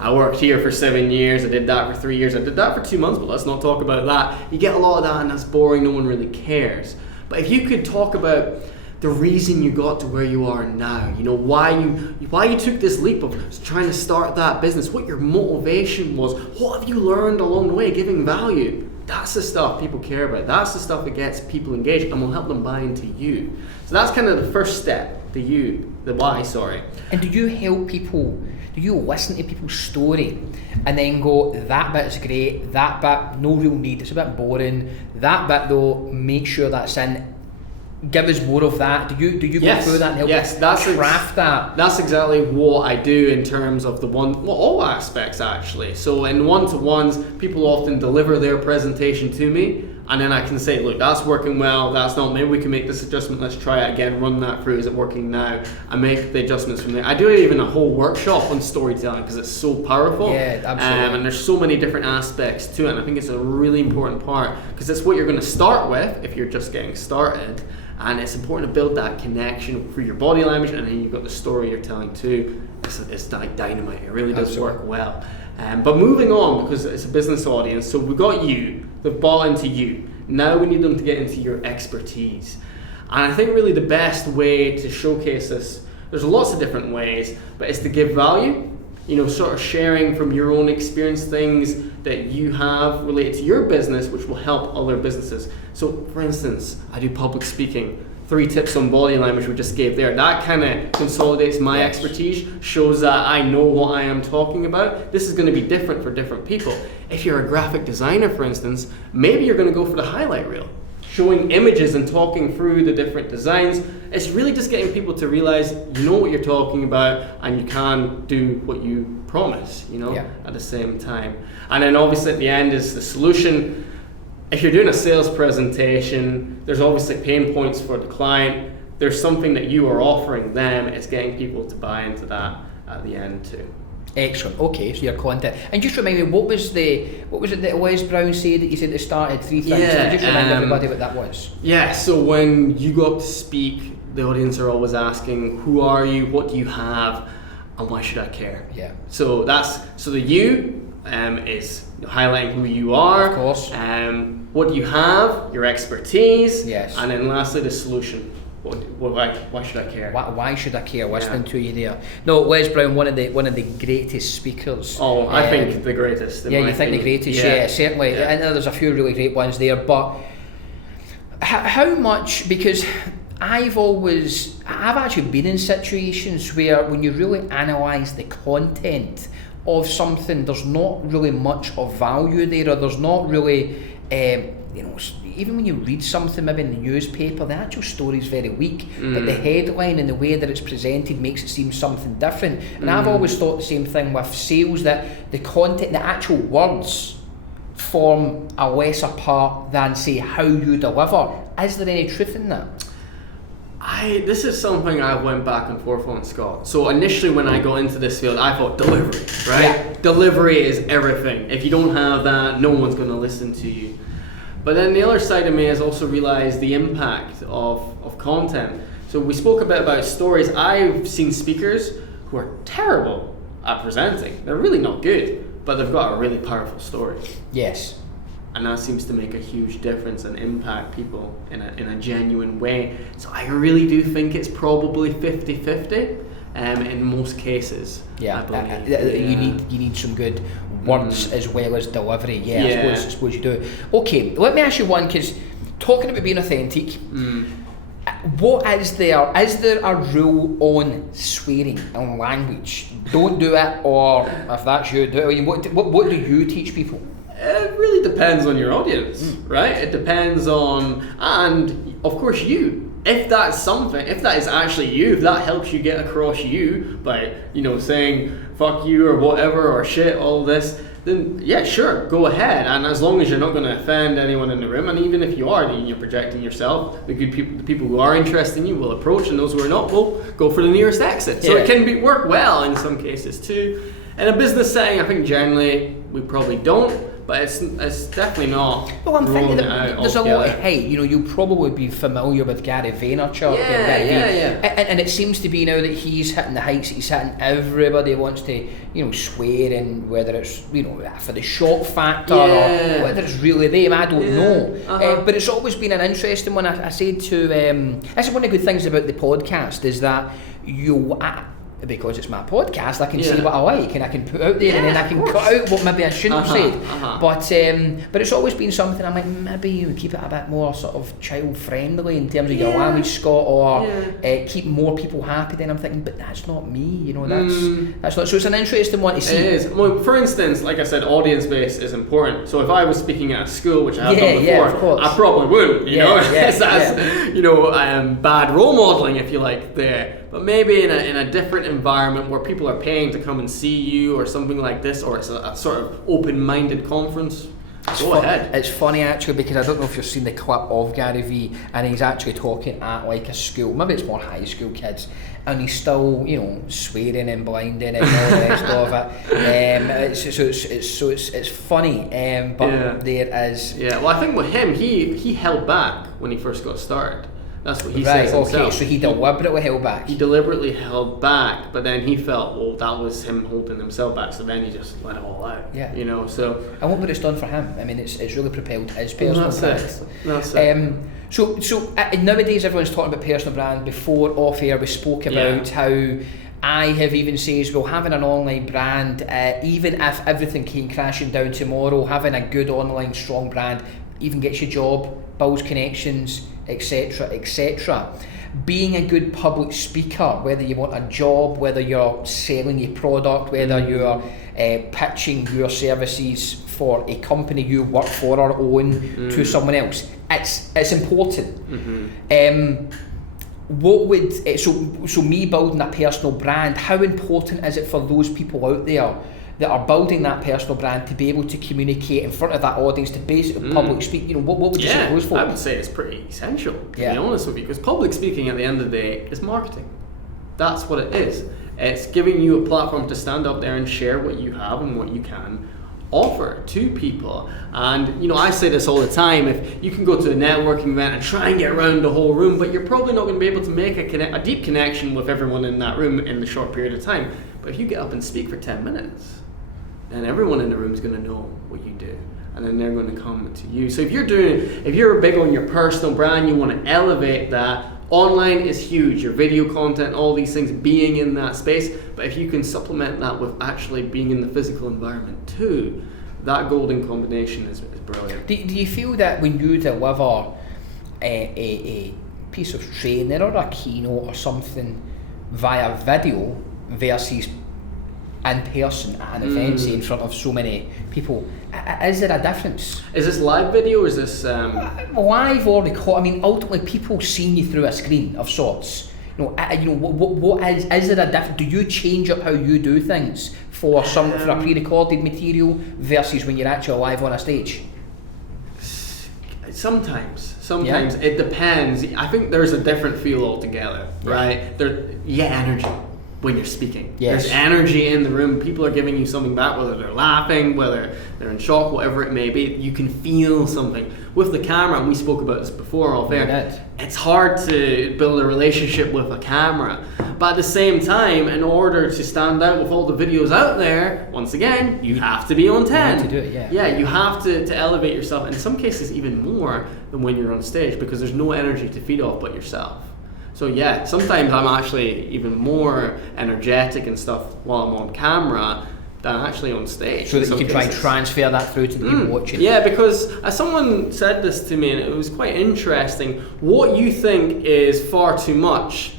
I worked here for 7 years, I did that for 3 years, I did that for 2 months, but let's not talk about that. You get a lot of that and that's boring, no one really cares. But if you could talk about the reason you got to where you are now, why you took this leap of trying to start that business, what your motivation was, what have you learned along the way, giving value. That's the stuff people care about. That's the stuff that gets people engaged and will help them buy into you. So that's kind of the first step, the why. And do you help people, do you listen to people's story and then go, that bit's great, that bit, no real need, it's a bit boring, that bit though, make sure that's in, give us more of that. Do you go through that and help craft that? That's exactly what I do in terms of all aspects actually. So in one-to-ones, people often deliver their presentation to me, and then I can say, look, that's working well, that's not, maybe we can make this adjustment, let's try it again, run that through, is it working now? I make the adjustments from there. I do even a whole workshop on storytelling because it's so powerful. Yeah, absolutely. And there's so many different aspects to it, and I think it's a really important part because it's what you're going to start with if you're just getting started. And it's important to build that connection through your body language, and then you've got the story you're telling too. It's like dynamite. It really does work well. But moving on, because it's a business audience, so we've got you, they've bought into you. Now we need them to get into your expertise. And I think really the best way to showcase this, there's lots of different ways, but it's to give value. Sort of sharing from your own experience things that you have related to your business, which will help other businesses. So, for instance, I do public speaking. 3 tips on body language we just gave there. That kind of consolidates my expertise, shows that I know what I am talking about. This is going to be different for different people. If you're a graphic designer, for instance, maybe you're going to go for the highlight reel, showing images and talking through the different designs. It's really just getting people to realize you know what you're talking about and you can do what you promise, at the same time. And then obviously at the end is the solution. If you're doing a sales presentation, there's obviously pain points for the client. There's something that you are offering them. It's getting people to buy into that at the end too. Excellent. Okay, so your content. And just remind me, what was it that Les Brown said that you said at the start, 3 things? Yeah, just remind everybody what that was. Yeah, so when you go up to speak, the audience are always asking, who are you, what do you have, and why should I care? Yeah. So the you is highlighting who you are. Of course. What do you have, your expertise. Yes. And then lastly, the solution. Why should I care? Why should I care? Listening to you there. No, Les Brown, one of the greatest speakers. Oh, I think the greatest. Yeah, you think the greatest? Yeah, certainly. Yeah. And there's a few really great ones there. But how much? Because I've actually been in situations where when you really analyse the content of something, there's not really much of value there, or there's not really, even when you read something maybe in the newspaper, the actual story is very weak, but the headline and the way that it's presented makes it seem something different. And I've always thought the same thing with sales, that the content, the actual words, form a lesser part than, say, how you deliver. Is there any truth in that? This is something I went back and forth on, Scott. So initially when I got into this field, I thought delivery, right? Yeah. Delivery is everything. If you don't have that, no one's going to listen to you. But then the other side of me has also realized the impact of content. So we spoke a bit about stories. I've seen speakers who are terrible at presenting. They're really not good, but they've got a really powerful story. Yes. And that seems to make a huge difference and impact people in a genuine way. So I really do think it's probably 50-50 in most cases. Yeah, I believe. You need some good words as well as delivery. I suppose you do. Okay, let me ask you one, because talking about being authentic, what is there? Is there a rule on swearing and language? Don't do it, or if that's you, do it. I mean, what do you teach people? It really depends on your audience, right? It depends on, and of course you. If that's something, if that is actually you, if that helps you get across you by, saying fuck you or whatever or shit, all this, then yeah, sure, go ahead. And as long as you're not going to offend anyone in the room, and even if you are, then you're projecting yourself, the people who are interested in you will approach, and those who are not will go for the nearest exit. So it can work well in some cases too. In a business setting, I think generally we probably don't. but it's definitely not. Well, I'm thinking rolling that it out there's a lot altogether. of hype. You know, you'll probably be familiar with Gary Vaynerchuk. Yeah. And it seems to be now that he's hitting the heights that he's hitting. Everybody wants to, you know, swear in, whether it's, you know, for the shock factor or whether it's really them. I don't know. But it's always been an interesting one. I said to, this is one of the good things about the podcast is that because it's my podcast, I can say what I like and I can put out there, and then I can cut out what maybe I shouldn't have said. But it's always been something I'm like, maybe you would keep it a bit more sort of child friendly in terms of your language, Scott, or keep more people happy. Then I'm thinking, but that's not me, you know. That's not. So it's an interesting one to see. It is. Well, for instance, like I said, audience base is important. So if I was speaking at a school, which I have done before, of course. I probably wouldn't. You know, yeah. you know, bad role modeling, if you like, there. But maybe in a different environment where people are paying to come and see you or something like this, or it's a sort of open-minded conference, go ahead. It's funny actually, because I don't know if you've seen the clip of Gary Vee, and he's actually talking at like a school, maybe it's more high school kids, and he's still, you know, swearing and blinding and all the rest of it. It's funny, but there is. Yeah, well, I think with him, he held back when he first got started. That's what he says himself. Okay, so he deliberately held back. He deliberately held back, but then he felt, well, that was him holding himself back, so then he just let it all out. Yeah. You know, so. And what would it's done for him? I mean, it's really propelled his personal brand. That's it. So nowadays everyone's talking about personal brand. Before off air we spoke about how I have even says, well, having an online brand, even if everything came crashing down tomorrow, having a good online strong brand even gets you a job, builds connections, etc, etc. Being a good public speaker, whether you want a job, whether you're selling your product, whether you're pitching your services for a company you work for or own to someone else, it's important. What would so me building a personal brand, how important is it for those people out there that are building that personal brand to be able to communicate in front of that audience, to basically public speak? You know, what would you say it goes for? I would say it's pretty essential, to be honest with you, because public speaking at the end of the day is marketing. That's what it is. It's giving you a platform to stand up there and share what you have and what you can offer to people. And you know, I say this all the time, if you can go to a networking event and try and get around the whole room, but you're probably not going to be able to make a deep connection with everyone in that room in the short period of time. But if you get up and speak for 10 minutes, and everyone in the room is going to know what you do, and then they're going to come to you. So if you're big on your personal brand, you want to elevate that. Online is huge, your video content, all these things, being in that space. But if you can supplement that with actually being in the physical environment too, that golden combination is brilliant. Do you feel that when you deliver a piece of training or a keynote or something via video versus in person at an event, say in front of so many people, is there a difference? Is this live video or is this live or recorded? I mean, ultimately people seeing you through a screen of sorts. What is there a difference? Do you change up how you do things for a pre-recorded material versus when you're actually live on a stage? Sometimes it depends. I think there's a different feel altogether, right? Energy. When you're speaking, there's energy in the room. People are giving you something back, whether they're laughing, whether they're in shock, whatever it may be. You can feel something. With the camera, and we spoke about this before off air, it's hard to build a relationship with a camera. But at the same time, in order to stand out with all the videos out there, once again, you have to be on 10. You have to do it, Yeah, you have to elevate yourself. In some cases, even more than when you're on stage, because there's no energy to feed off but yourself. So yeah, sometimes I'm actually even more energetic and stuff while I'm on camera than actually on stage. So that you can try and transfer that through to the people watching. Yeah, because someone said this to me and it was quite interesting. What you think is far too much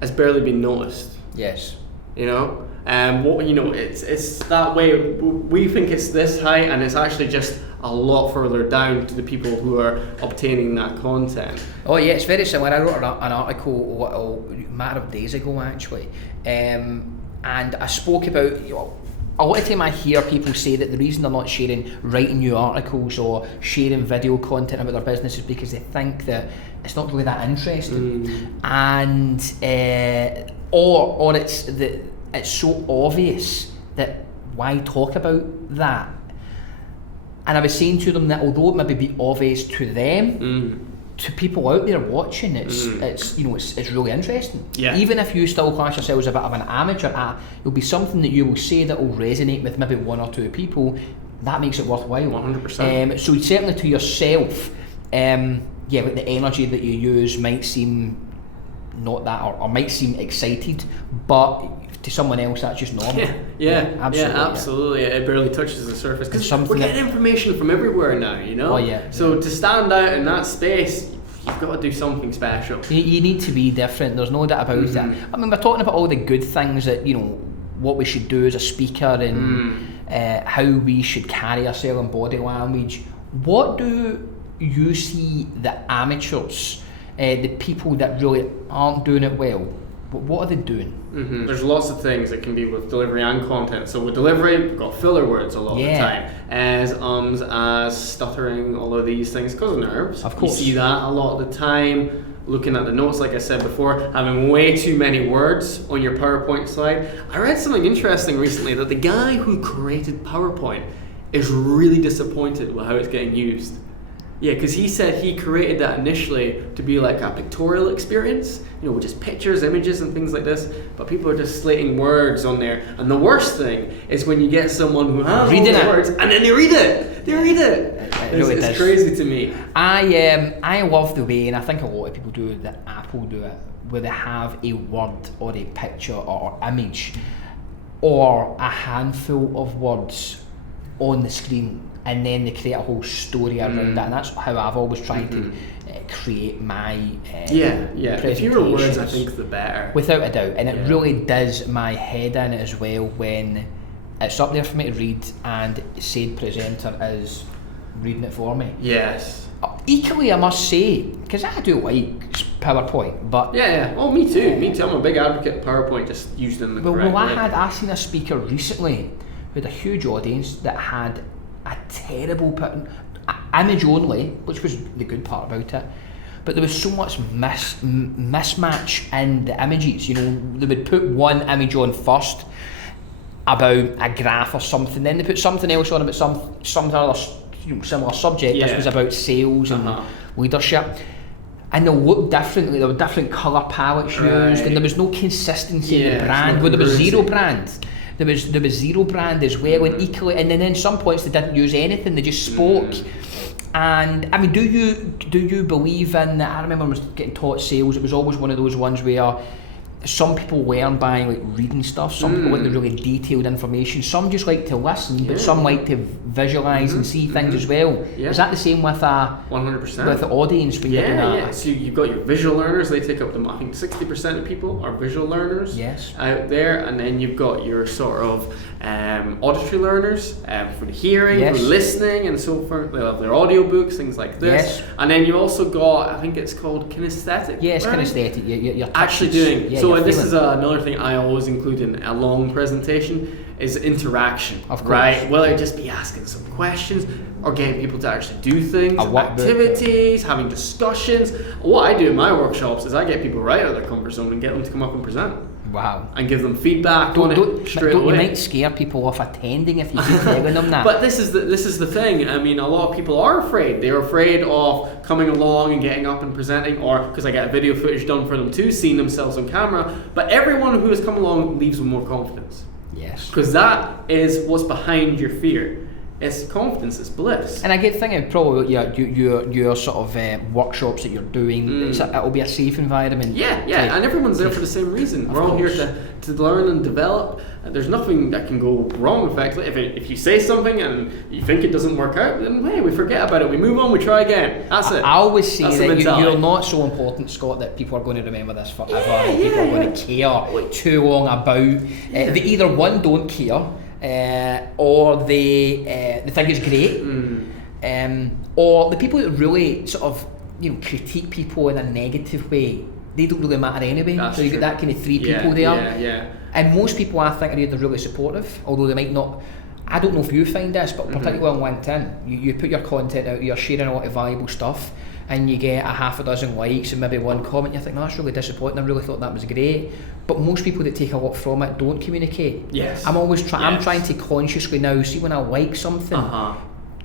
has barely been noticed. Yes. You know? It's that way. We think it's this height, and it's actually just a lot further down to the people who are obtaining that content. Oh yeah, it's very similar. I wrote an article a matter of days ago actually, and I spoke about, a lot of time I hear people say that the reason they're not writing new articles or sharing video content about their business is because they think that it's not really that interesting, and or it's so obvious that why talk about that. And I was saying to them that although it maybe be obvious to them, to people out there watching, it's really interesting. Yeah. Even if you still class yourself as a bit of an amateur, it'll be something that you will say that will resonate with maybe one or two people. That makes it worthwhile. 100%. So certainly to yourself, like the energy that you use might seem not that, or might seem excited, but to someone else that's just normal. Absolutely. It barely touches the surface because we're getting information from everywhere now, you know. So to stand out in that space, you've got to do something special. You need to be different. There's no doubt about it. I mean, we're talking about all the good things that what we should do as a speaker and how we should carry ourselves in body language. What do you see the amateurs, the people that really aren't doing it well, what are they doing? There's lots of things that can be with delivery and content. So with delivery, we've got filler words a lot of the time, as stuttering, all of these things because of nerves. Of course, you see that a lot of the time. Looking at the notes, like I said before, having way too many words on your PowerPoint slide. I read something interesting recently that the guy who created PowerPoint is really disappointed with how it's getting used. Yeah, because he said he created that initially to be like a pictorial experience, with just pictures, images, and things like this. But people are just slating words on there. And the worst thing is when you get someone who has all the words and then they read it. It's crazy to me. I love the way, and I think a lot of people do, that Apple do it, where they have a word or a picture or image or a handful of words on the screen, and then they create a whole story around that, and that's how I've always tried to create my the fewer words I think the better, without a doubt. And it really does my head in as well when it's up there for me to read and said presenter is reading it for me. Yes. Equally, I must say, because I do like PowerPoint, but me too. I'm a big advocate of PowerPoint, just used in the correct way. I seen a speaker recently who had a huge audience that had a terrible image only, which was the good part about it, but there was so much mismatch in the images. They would put one image on first about a graph or something, then they put something else on about some other similar subject. This was about sales and leadership, and they looked differently. There were different colour palettes used, and there was no consistency in the brand. There was zero brand. There was zero brand as well, and equally, and then in some points they didn't use anything. They just spoke. And I mean, do you believe in? I remember when I was getting taught sales. It was always one of those ones where some people learn by reading stuff. Some people like the really detailed information. Some just like to listen, but some like to visualise and see things as well. Yeah. Is that the same with 100% with the audience? When you're doing that? So you've got your visual learners. They take up I think 60% of people are visual learners. Yes. Out there, and then you've got your sort of auditory learners for the hearing, for listening, and so forth. They have their audiobooks, things like this. Yes. And then you also got, I think it's called kinesthetic. Yes, kinesthetic. You're actually doing. So this is another thing I always include in a long presentation is interaction. Of course. Right? Will it just be asking some questions or getting people to actually do things, activities, having discussions? What I do in my workshops is I get people right out of their comfort zone and get them to come up and present. Wow. And give them feedback on it straight away. You might scare people off attending if you keep telling them that. But this is the thing. I mean, a lot of people are afraid. They're afraid of coming along and getting up and presenting, or because I get video footage done for them too, seeing themselves on camera. But everyone who has come along leaves with more confidence. Yes. Because that is what's behind your fear. It's confidence, it's bliss. And I get thinking probably your sort of workshops that you're doing, it'll be a safe environment. And everyone's there for the same reason. We're all here to learn and develop. There's nothing that can go wrong, effectively. If you say something and you think it doesn't work out, then hey, we forget about it. We move on, we try again. That's it. I always say that you're not so important, Scott, that people are going to remember this forever. People are going to care too long about. They either one, don't care, or they think it's great, or the people that really sort of critique people in a negative way, they don't really matter anyway. That's so you get that kind of three people there. And most people I think are either really supportive, although they might not. I don't know if you find this, but particularly on LinkedIn, you put your content out, you're sharing a lot of valuable stuff, and you get a half a dozen likes and maybe one comment. You think, no, that's really disappointing. I really thought that was great. But most people that take a lot from it don't communicate. Yes. I'm always I'm trying to consciously now see when I like something.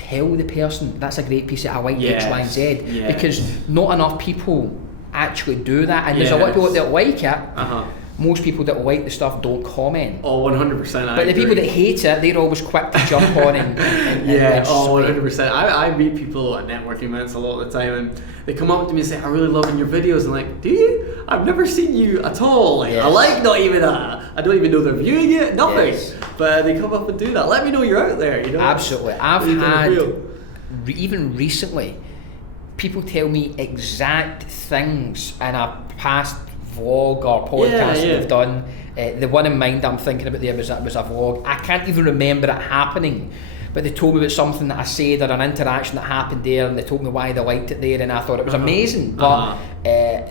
tell the person that's a great piece of I like X, Y, and Z, Yes. because not enough people actually do that, and there's a lot of people that like it. Most people that like the stuff don't comment. Oh, 100%. But the people that hate it, they're always quick to jump on and yeah, oh, 100%. I meet people at networking events a lot of the time, and they come up to me and say, "I'm really loving your videos." And like, "Do you? I've never seen you at all. Like, Yes. I like not even I don't even know they're viewing it. Nothing." Yes. But they come up and do that. Let me know you're out there. You know. Absolutely. I've had even recently people tell me exact things in a past vlog or podcast that they've done. The one in mind that I'm thinking about there was a vlog. I can't even remember it happening, but they told me about something that I said or an interaction that happened there, and they told me why they liked it there, and I thought it was amazing. But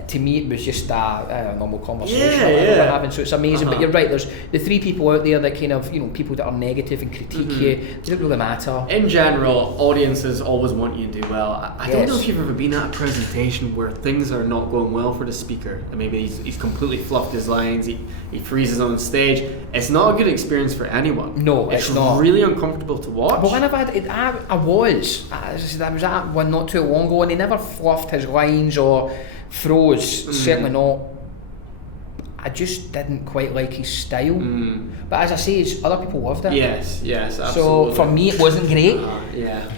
to me, it was just a normal conversation we're having. So it's amazing. But you're right. There's the 3 people out there that kind of, people that are negative and critique you. They don't really matter. In general, audiences always want you to do well. I don't know if you've ever been at a presentation where things are not going well for the speaker, and maybe he's completely fluffed his lines. He freezes on stage. It's not a good experience for anyone. No, it's not. It's really uncomfortable to watch. But when I've had it, I was at one not too long ago, and he never fluffed his lines or froze. Certainly not. I just didn't quite like his style. But as I say, other people loved it. Yes, absolutely. So for me, it wasn't great. Yeah.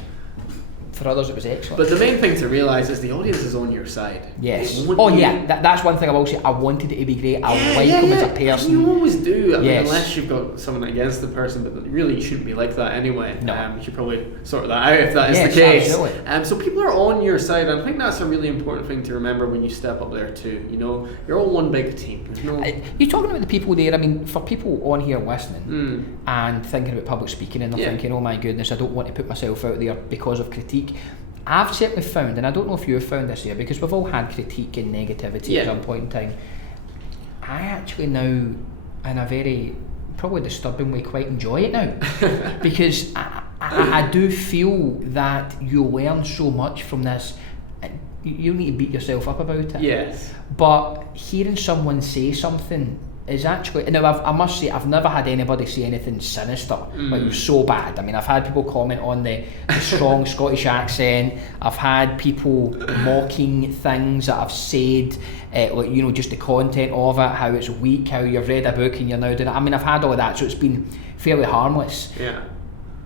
For others, it was excellent. But the main thing to realise is the audience is on your side. Yes. That's one thing I will say. I wanted it to be great. I like him as a person. You always do. I mean, unless you've got something against the person, but really you shouldn't be like that anyway. No. You should probably sort that out if that is the case. Absolutely. So people are on your side, and I think that's a really important thing to remember when you step up there too. You're all one big team. You're talking about the people there. I mean, for people on here listening and thinking about public speaking, and they're thinking, "Oh my goodness, I don't want to put myself out there because of critique." I've certainly found, and I don't know if you've found this here, because we've all had critique and negativity at some point in time. I actually now, in a very probably disturbing way, quite enjoy it now, because I do feel that you learn so much from this. You need to beat yourself up about it. Yes. But hearing someone say something is actually, now I must say, I've never had anybody say anything sinister, like it was so bad. I mean, I've had people comment on the strong Scottish accent. I've had people mocking things that I've said, like, just the content of it, how it's weak, how you've read a book and you're now doing it. I mean, I've had all of that, so it's been fairly harmless. Yeah.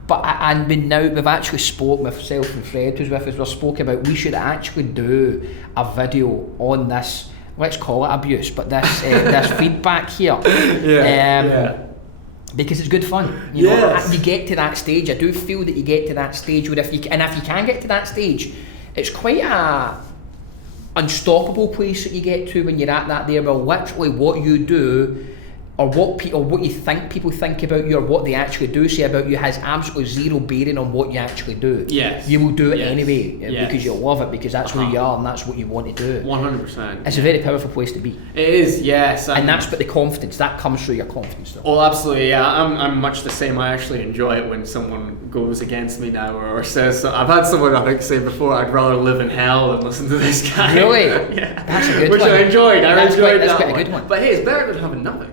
But we've actually spoke, myself and Fred who's with us, we spoke about we should actually do a video on this, let's call it abuse, but this this feedback here, because it's good fun. You get to that stage. I do feel that you get to that stage where if you can get to that stage, it's quite a unstoppable place that you get to when you're at that there. Well, literally what you do, or what you think people think about you, or what they actually do say about you, has absolutely zero bearing on what you actually do. Yes. You will do it anyway because you love it, because that's who you are and that's what you want to do. 100%. It's a very powerful place to be. It is, yes. And that's but the confidence that comes through your confidence, though. Oh, absolutely. Yeah, I'm much the same. I actually enjoy it when someone goes against me now or says. So I've had someone I think say before, "I'd rather live in hell than listen to this guy." Really? Yeah. That's a good Which one. I enjoyed. That's quite a good one. But hey, it's better than having nothing.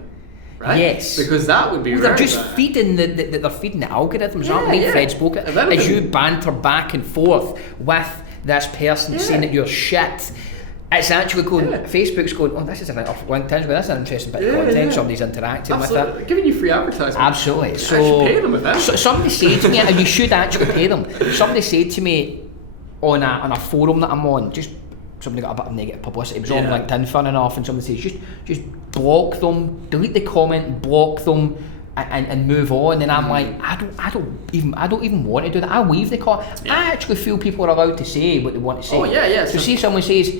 Right? Yes, because that would be. They're just feeding they're feeding the algorithms, aren't they? Fred spoke it. As you banter back and forth with this person saying that you're shit, it's actually going. Facebook's going, "Oh, this is LinkedIn's going, "This is an interesting bit of content." Somebody's interacting with it, giving you free advertising. Absolutely. So I should pay them with that. So somebody said to me, and you should actually pay them. Somebody said to me on a forum that I'm on, just. Somebody got a bit of negative publicity. It was on LinkedIn, fun enough, and somebody says just block them, delete the comment, block them, and move on. And I'm like, I don't even want to do that. I leave the comment. I actually feel people are allowed to say what they want to say. Oh yeah. So see, someone says,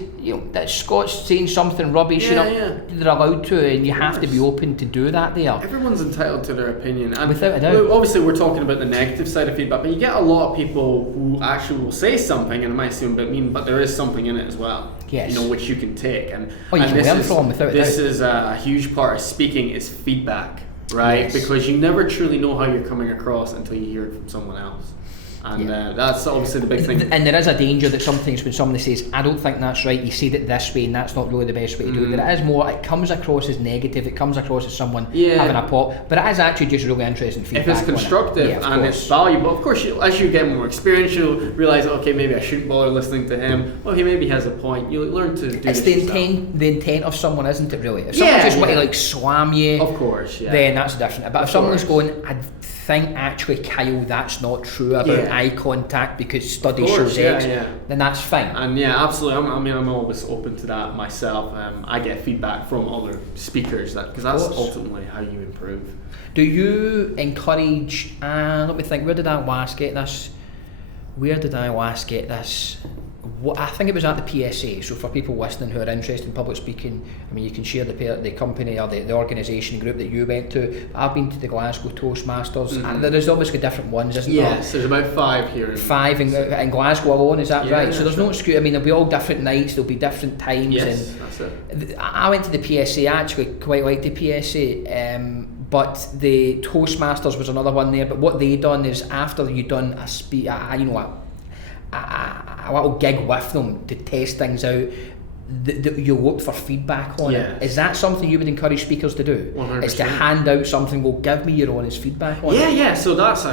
that Scott's saying something rubbish, they're allowed to, and you have to be open to do that there. Everyone's entitled to their opinion, and without a doubt. Obviously, we're talking about the negative side of feedback, but you get a lot of people who actually will say something, and it might seem a bit mean, but there is something in it as well. Yes. Which you can take, and you can learn from without a doubt. This is a huge part of speaking is feedback, right? Yes. Because you never truly know how you're coming across until you hear it from someone else. And that's obviously the big thing. And there is a danger that sometimes when somebody says, I don't think that's right, you said it this way and that's not really the best way to do it. There is more, it comes across as negative, it comes across as someone having a pop, but it is actually just really interesting feedback. If it's constructive and it's valuable, of course, as you get more experience, you'll realise, okay, maybe I shouldn't bother listening to him. Okay, maybe he has a point. You'll learn to do it's this the intent of someone, isn't it, really? If someone just want to like slam you, of course, then that's different. But if someone's going, I think actually, Kyle, that's not true about eye contact because study shows X, then that's fine. And absolutely. I'm always open to that myself. I get feedback from other speakers because that's ultimately how you improve. Do you encourage? Let me think. Where did I last get this? I think it was at the PSA. So for people listening who are interested in public speaking, I mean, you can share the company or the organisation group that you went to. I've been to the Glasgow Toastmasters, and there is obviously different ones, isn't there? Yes, there's about 5 here. 5 in Glasgow alone, is that right? So there's no excuse. I mean, there'll be all different nights, there'll be different times. Yes, that's it. I went to the PSA. I actually quite liked the PSA. But the Toastmasters was another one there. But what they done is after you done a little gig with them to test things out, you look for feedback on it. Is that something you would encourage speakers to do? 100%. Is to hand out something, well, give me your honest feedback on it? Yeah, so that's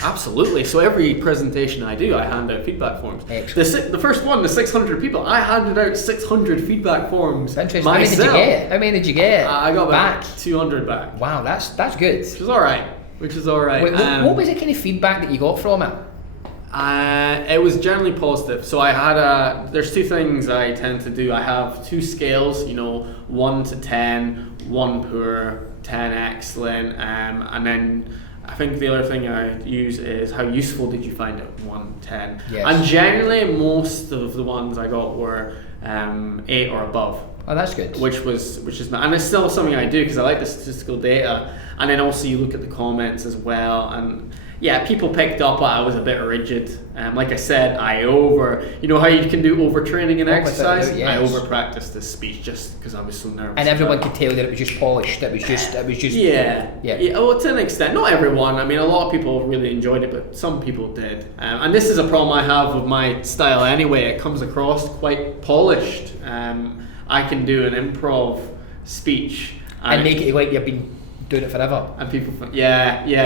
absolutely. So every presentation I do, I hand out feedback forms. Excellent. The first one, the 600 people, I handed out 600 feedback forms Interesting. myself. How many did you get? I got back 200 back. Wow, that's good. Which is alright. Wait, what was the kind of feedback that you got from it? It was generally positive. So I had there's 2 things I tend to do. I have 2 scales, 1 to 10, 1 poor, 10 excellent, and then I think the other thing I use is how useful did you find it, 1, 10. Yes. And generally most of the ones I got were 8 or above. Oh, that's good. Which is not, and it's still something I do because I like the statistical data, and then also you look at the comments as well, and people picked up I was a bit rigid. Like I said, you know how you can do overtraining in exercise? I over-practiced this speech just because I was so nervous. And everyone could tell that it was just polished. It was just. Yeah. Well, to an extent, not everyone. I mean, a lot of people really enjoyed it, but some people did. And this is a problem I have with my style anyway. It comes across quite polished. I can do an improv speech and make it like you've been doing it forever. And people think,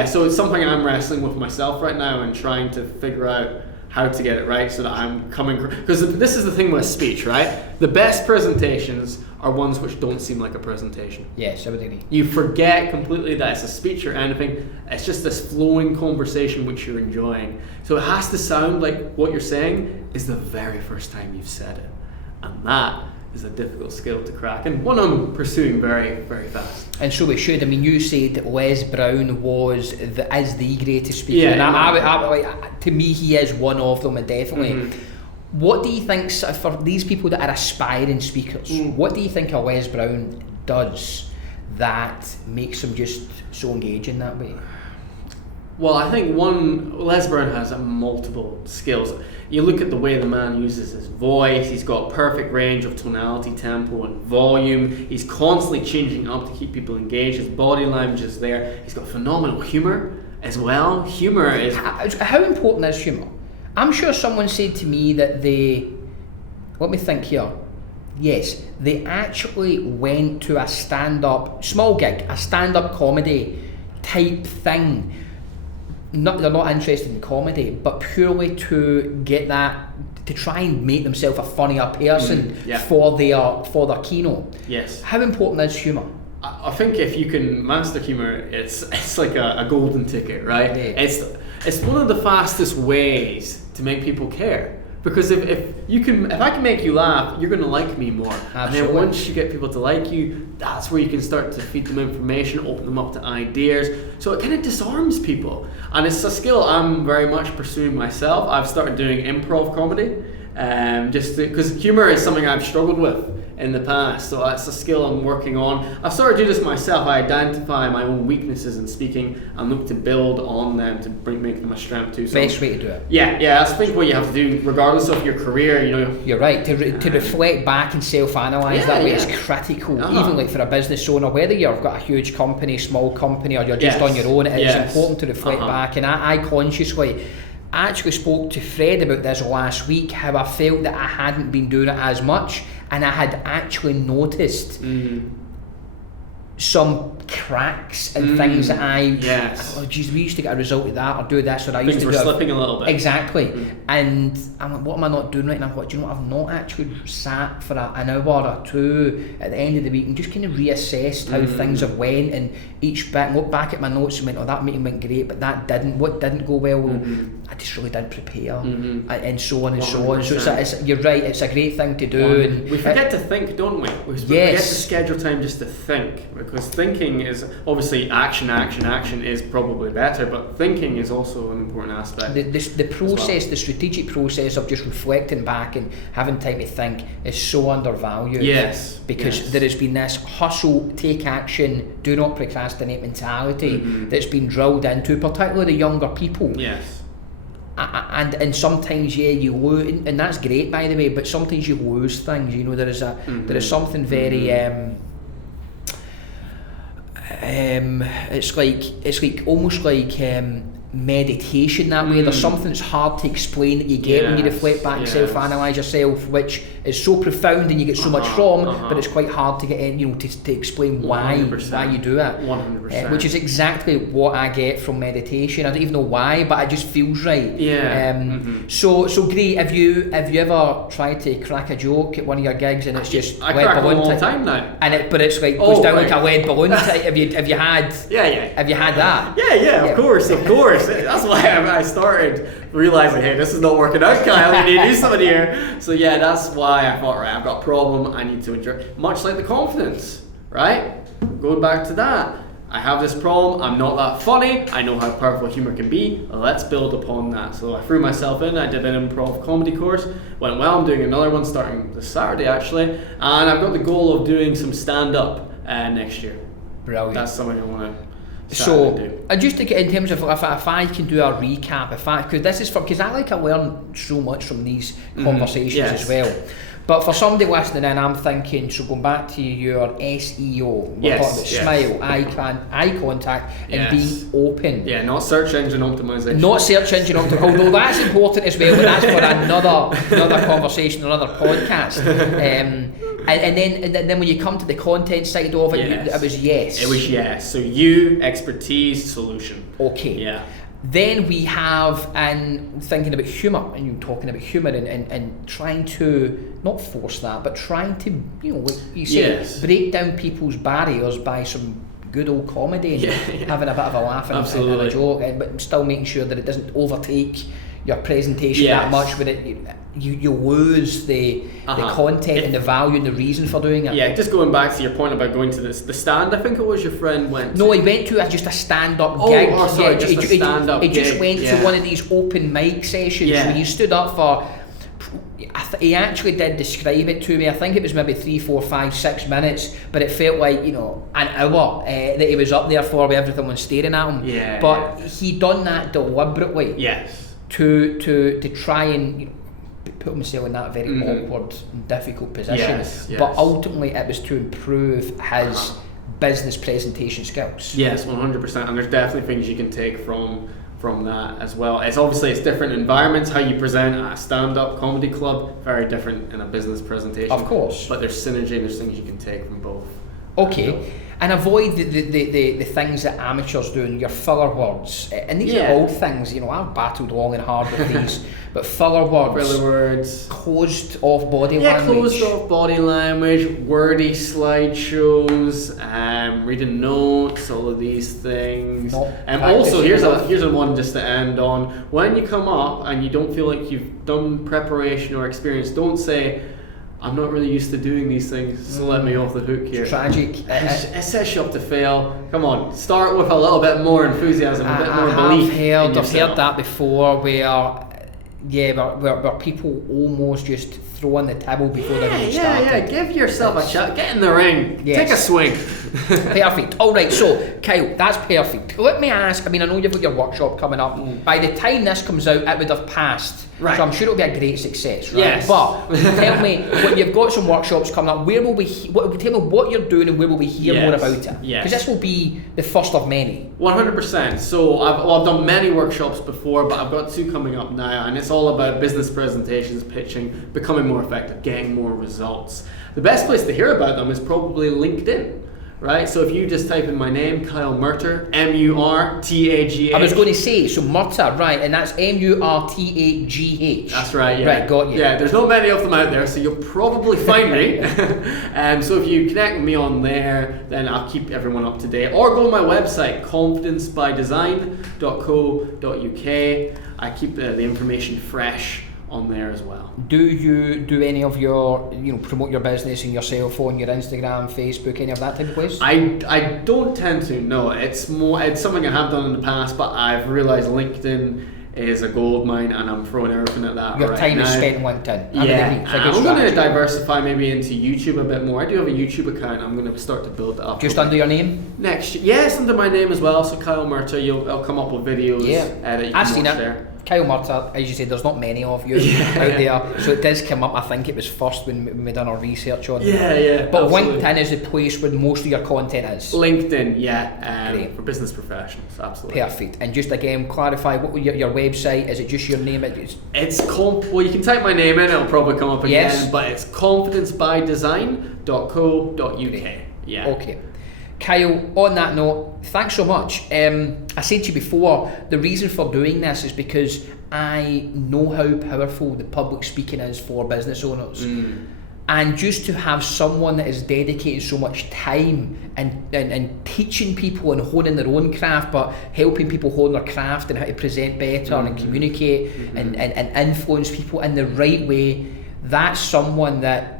so it's something I'm wrestling with myself right now and trying to figure out how to get it right so that I'm coming, because this is the thing with speech, right? The best presentations are ones which don't seem like a presentation. Yes, I would agree. You forget completely that it's a speech or anything. It's just this flowing conversation which you're enjoying. So it has to sound like what you're saying is the very first time you've said it. And that is a difficult skill to crack, and one I'm pursuing very, very fast. And so we should. I mean, you said that Les Brown is the greatest speaker. And to me, he is one of them, definitely. Mm-hmm. What do you think, for these people that are aspiring speakers, what do you think a Les Brown does that makes him just so engaging that way? Well, I think Les Brown has multiple skills. You look at the way the man uses his voice, he's got perfect range of tonality, tempo and volume. He's constantly changing up to keep people engaged. His body language is there. He's got phenomenal humour as well. Humour is... How important is humour? I'm sure someone said to me that let me think here. Yes, they actually went to a stand-up, small gig, a stand-up comedy type thing. They're not interested in comedy, but purely to get that, to try and make themselves a funnier person for their keynote. Yes. How important is humour? I think if you can master humour, it's like a golden ticket, right? Yeah. It's one of the fastest ways to make people care. Because if I can make you laugh, you're going to like me more. Absolutely. And then once you get people to like you, that's where you can start to feed them information, open them up to ideas. So it kind of disarms people. And it's a skill I'm very much pursuing myself. I've started doing improv comedy, just because humour is something I've struggled with in the past. So that's a skill I'm working on. I've started to do this myself. I identify my own weaknesses in speaking and look to build on them to make them a strength too. So, best way to do it. Yeah. I think what you have to do, regardless of your career, You're right. To reflect back and self-analyse that way is critical. Even like for a business owner, whether you've got a huge company, small company, or you're just on your own, it's important to reflect back. And I consciously, actually spoke to Fred about this last week, how I felt that I hadn't been doing it as much, and I had actually noticed some cracks and things that oh geez, we used to get a result of that, or do this, or I used Things to were do slipping a little bit. Exactly. And I'm like, what am I not doing right now? What, do you know what, I've not actually sat for an hour or two at the end of the week and just kind of reassessed how things have went, and each bit, and look back at my notes and went, oh, that meeting went great, but that didn't, what didn't go well, I just really did prepare, and so on and 100%. So on. So it's you're right, it's a great thing to do. And we forget to think, don't we? We forget to schedule time just to think, because thinking is obviously action is probably better, but thinking is also an important aspect. The process, the strategic process of just reflecting back and having time to think is so undervalued. Yes. Because there has been this hustle, take action, do not procrastinate mentality that's been drilled into particularly the younger people. Yes. And sometimes you lose, and that's great by the way, but sometimes you lose things. You know, there is something very it's like almost like meditation that way. There's something that's hard to explain that you get when you reflect back and self-analyse yourself, which is so profound and you get so much from, but it's quite hard to get in, you know, to explain why you do it. 100%. Which is exactly what I get from meditation. I don't even know why, but it just feels right. So great. Have you ever tried to crack a joke at one of your gigs and it's just I crack them all the time now, and but it's like goes down like a lead balloon type? Have you had have you had that? Of course. That's why I started realizing, hey, this is not working out, Kyle. We need to do something here. So that's why I thought, right, I've got a problem. I need to enjoy. Much like the confidence, right? Going back to that, I have this problem. I'm not that funny. I know how powerful humor can be. Let's build upon that. So I threw myself in. I did an improv comedy course. Went well. I'm doing another one starting this Saturday actually, and I've got the goal of doing some stand up next year. Brilliant. That's something I want to. So, just to get in terms of if I can do a recap, because this is because I learn so much from these conversations as well. But for somebody listening in, I'm thinking, so going back to your SEO, we're talking about smile, eye contact, and being open. Yeah, not search engine optimization. Not search engine optimization, although that's important as well, but that's for another conversation, another podcast. And then when you come to the content side of it, it was yes. It was yes. So you, expertise, solution. Okay. Yeah. Then we have, and thinking about humour, and you talking about humour and trying to, not force that, but trying to, you know, like you say, break down people's barriers by some good old comedy and having a bit of a laugh and a joke, but still making sure that it doesn't overtake your presentation that much, where you lose the content and the value and the reason for doing it. Yeah, just going back to your point about going to the stand, I think it was your friend went to. No, he went to just a stand-up gig. Oh, sorry, just a stand-up gig. He just went to one of these open mic sessions where he stood up for, he actually did describe it to me, I think it was maybe 3, 4, 5, 6 minutes, but it felt like, you know, an hour that he was up there for with everyone staring at him. Yeah. But he done that deliberately. Yes. To try and, you know, put himself in that very awkward and difficult position. But ultimately it was to improve his business presentation skills. Yes, 100%, and there's definitely things you can take from that as well. It's different environments. How you present at a stand-up comedy club, very different in a business presentation. Of course. But there's synergy and there's things you can take from both. Okay. And avoid the things that amateurs do, and your filler words. And these are old things, you know, I've battled long and hard with these, but filler words. Closed off body language. Closed off body language, wordy slideshows, reading notes, all of these things. And also, here's a one just to end on. When you come up and you don't feel like you've done preparation or experience, don't say, I'm not really used to doing these things, so let me off the hook here. Tragic. It sets you up to fail. Come on, start with a little bit more enthusiasm, a bit more belief. I've heard that before, where people almost just throw on the table before they're even started. Yeah, give yourself a shot. Get in the ring. Yes. Take a swing. Perfect. All right, so Kyle, that's perfect. Let me ask, I mean, I know you've got your workshop coming up. By the time this comes out, it would have passed. Right. So I'm sure it'll be a great success, right? Yes. But tell me, when you've got some workshops coming up, where will we, tell me what you're doing and where will we hear more about it? Yes. Because this will be the first of many. 100%. So I've done many workshops before, but I've got 2 coming up now, and it's all about business presentations, pitching, becoming more effective, getting more results. The best place to hear about them is probably LinkedIn. Right, so if you just type in my name, Kyle Murtagh, Murtagh. I was going to say, so Murtagh, right, and that's Murtagh. That's right, yeah. Right, got you. Yeah, there's not many of them out there, so you'll probably find me. So if you connect with me on there, then I'll keep everyone up to date. Or go to my website, confidencebydesign.co.uk. I keep the information fresh on there as well. Do you do any of your, promote your business in your cell phone, your Instagram, Facebook, any of that type of place? I don't tend to, no. It's something I have done in the past, but I've realised LinkedIn is a gold mine, and I'm throwing everything at that your right time now. is spent on LinkedIn. I'm going to diversify maybe into YouTube a bit more. I do have a YouTube account. I'm going to start to build that up. Just under your name? Next, yes, under my name as well. So Kyle Murtagh, I'll come up with videos that you can watch there. Kyle Murtagh, as you said, there's not many of you out there, so it does come up. I think it was first when we done our research on it. Yeah. But absolutely. LinkedIn is the place where most of your content is. LinkedIn, Great. For business professionals, absolutely. Perfect. And just again, clarify, what your website, is it just your name? Well, you can type my name in, it'll probably come up again, Yes. but it's confidencebydesign.co.uk. Yeah. Okay. Kyle, on that note, thanks so much. I said to you before, the reason for doing this is because I know how powerful the public speaking is for business owners. And just to have someone that is dedicated so much time and teaching people and honing their own craft, but helping people hone their craft and how to present better and communicate and influence people in the right way, that's someone that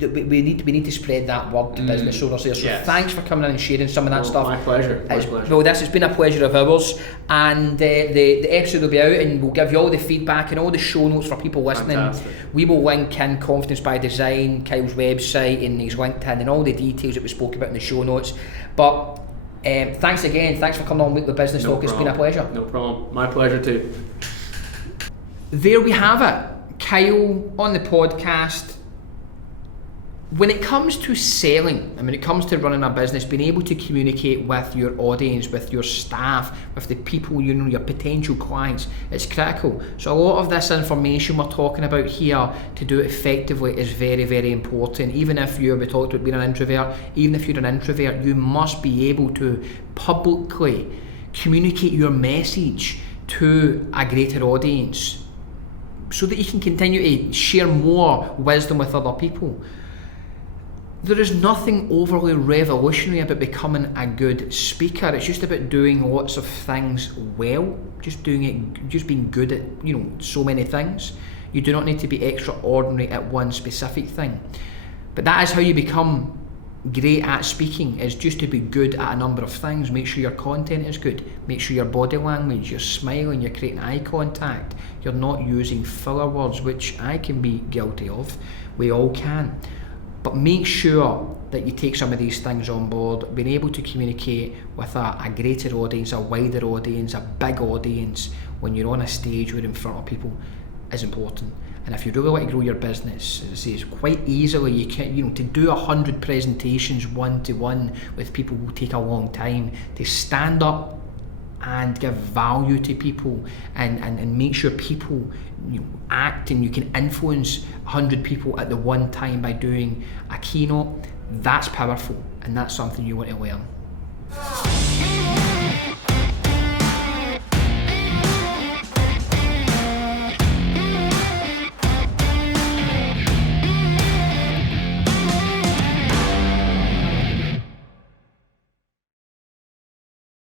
we need to spread that word to business owners there. So thanks for coming in and sharing some of that stuff. My pleasure. Well, this has been a pleasure of ours, and the episode will be out, and we'll give you all the feedback and all the show notes for people listening. Fantastic. We will link in Confidence by Design, Kyle's website, and his LinkedIn, and all the details that we spoke about in the show notes. But thanks again. Thanks for coming on with the Business Talk. It's been a pleasure. No problem. My pleasure too. There we have it. Kyle on the podcast. When it comes to selling, and when it comes to running a business, being able to communicate with your audience, with your staff, with the people, your potential clients, it's critical. So a lot of this information we're talking about here to do it effectively is very, very important. Even if we talked about being an introvert, even if you're an introvert, you must be able to publicly communicate your message to a greater audience so that you can continue to share more wisdom with other people. There is nothing overly revolutionary about becoming a good speaker. It's just about doing lots of things well, just being good at so many things. You do not need to be extraordinary at one specific thing. But that is how you become great at speaking, is just to be good at a number of things. Make sure your content is good, make sure your body language, you're smiling, you're creating eye contact, you're not using filler words, which I can be guilty of. We all can. But make sure that you take some of these things on board. Being able to communicate with a greater audience, a wider audience, a big audience when you're on a stage or in front of people is important. And if you really want to grow your business, as I say, it's quite easily, you can, to do 100 presentations one-to-one with people will take a long time. To stand up and give value to people and make sure people act, and you can influence 100 people at the one time by doing a keynote, that's powerful, and that's something you want to learn.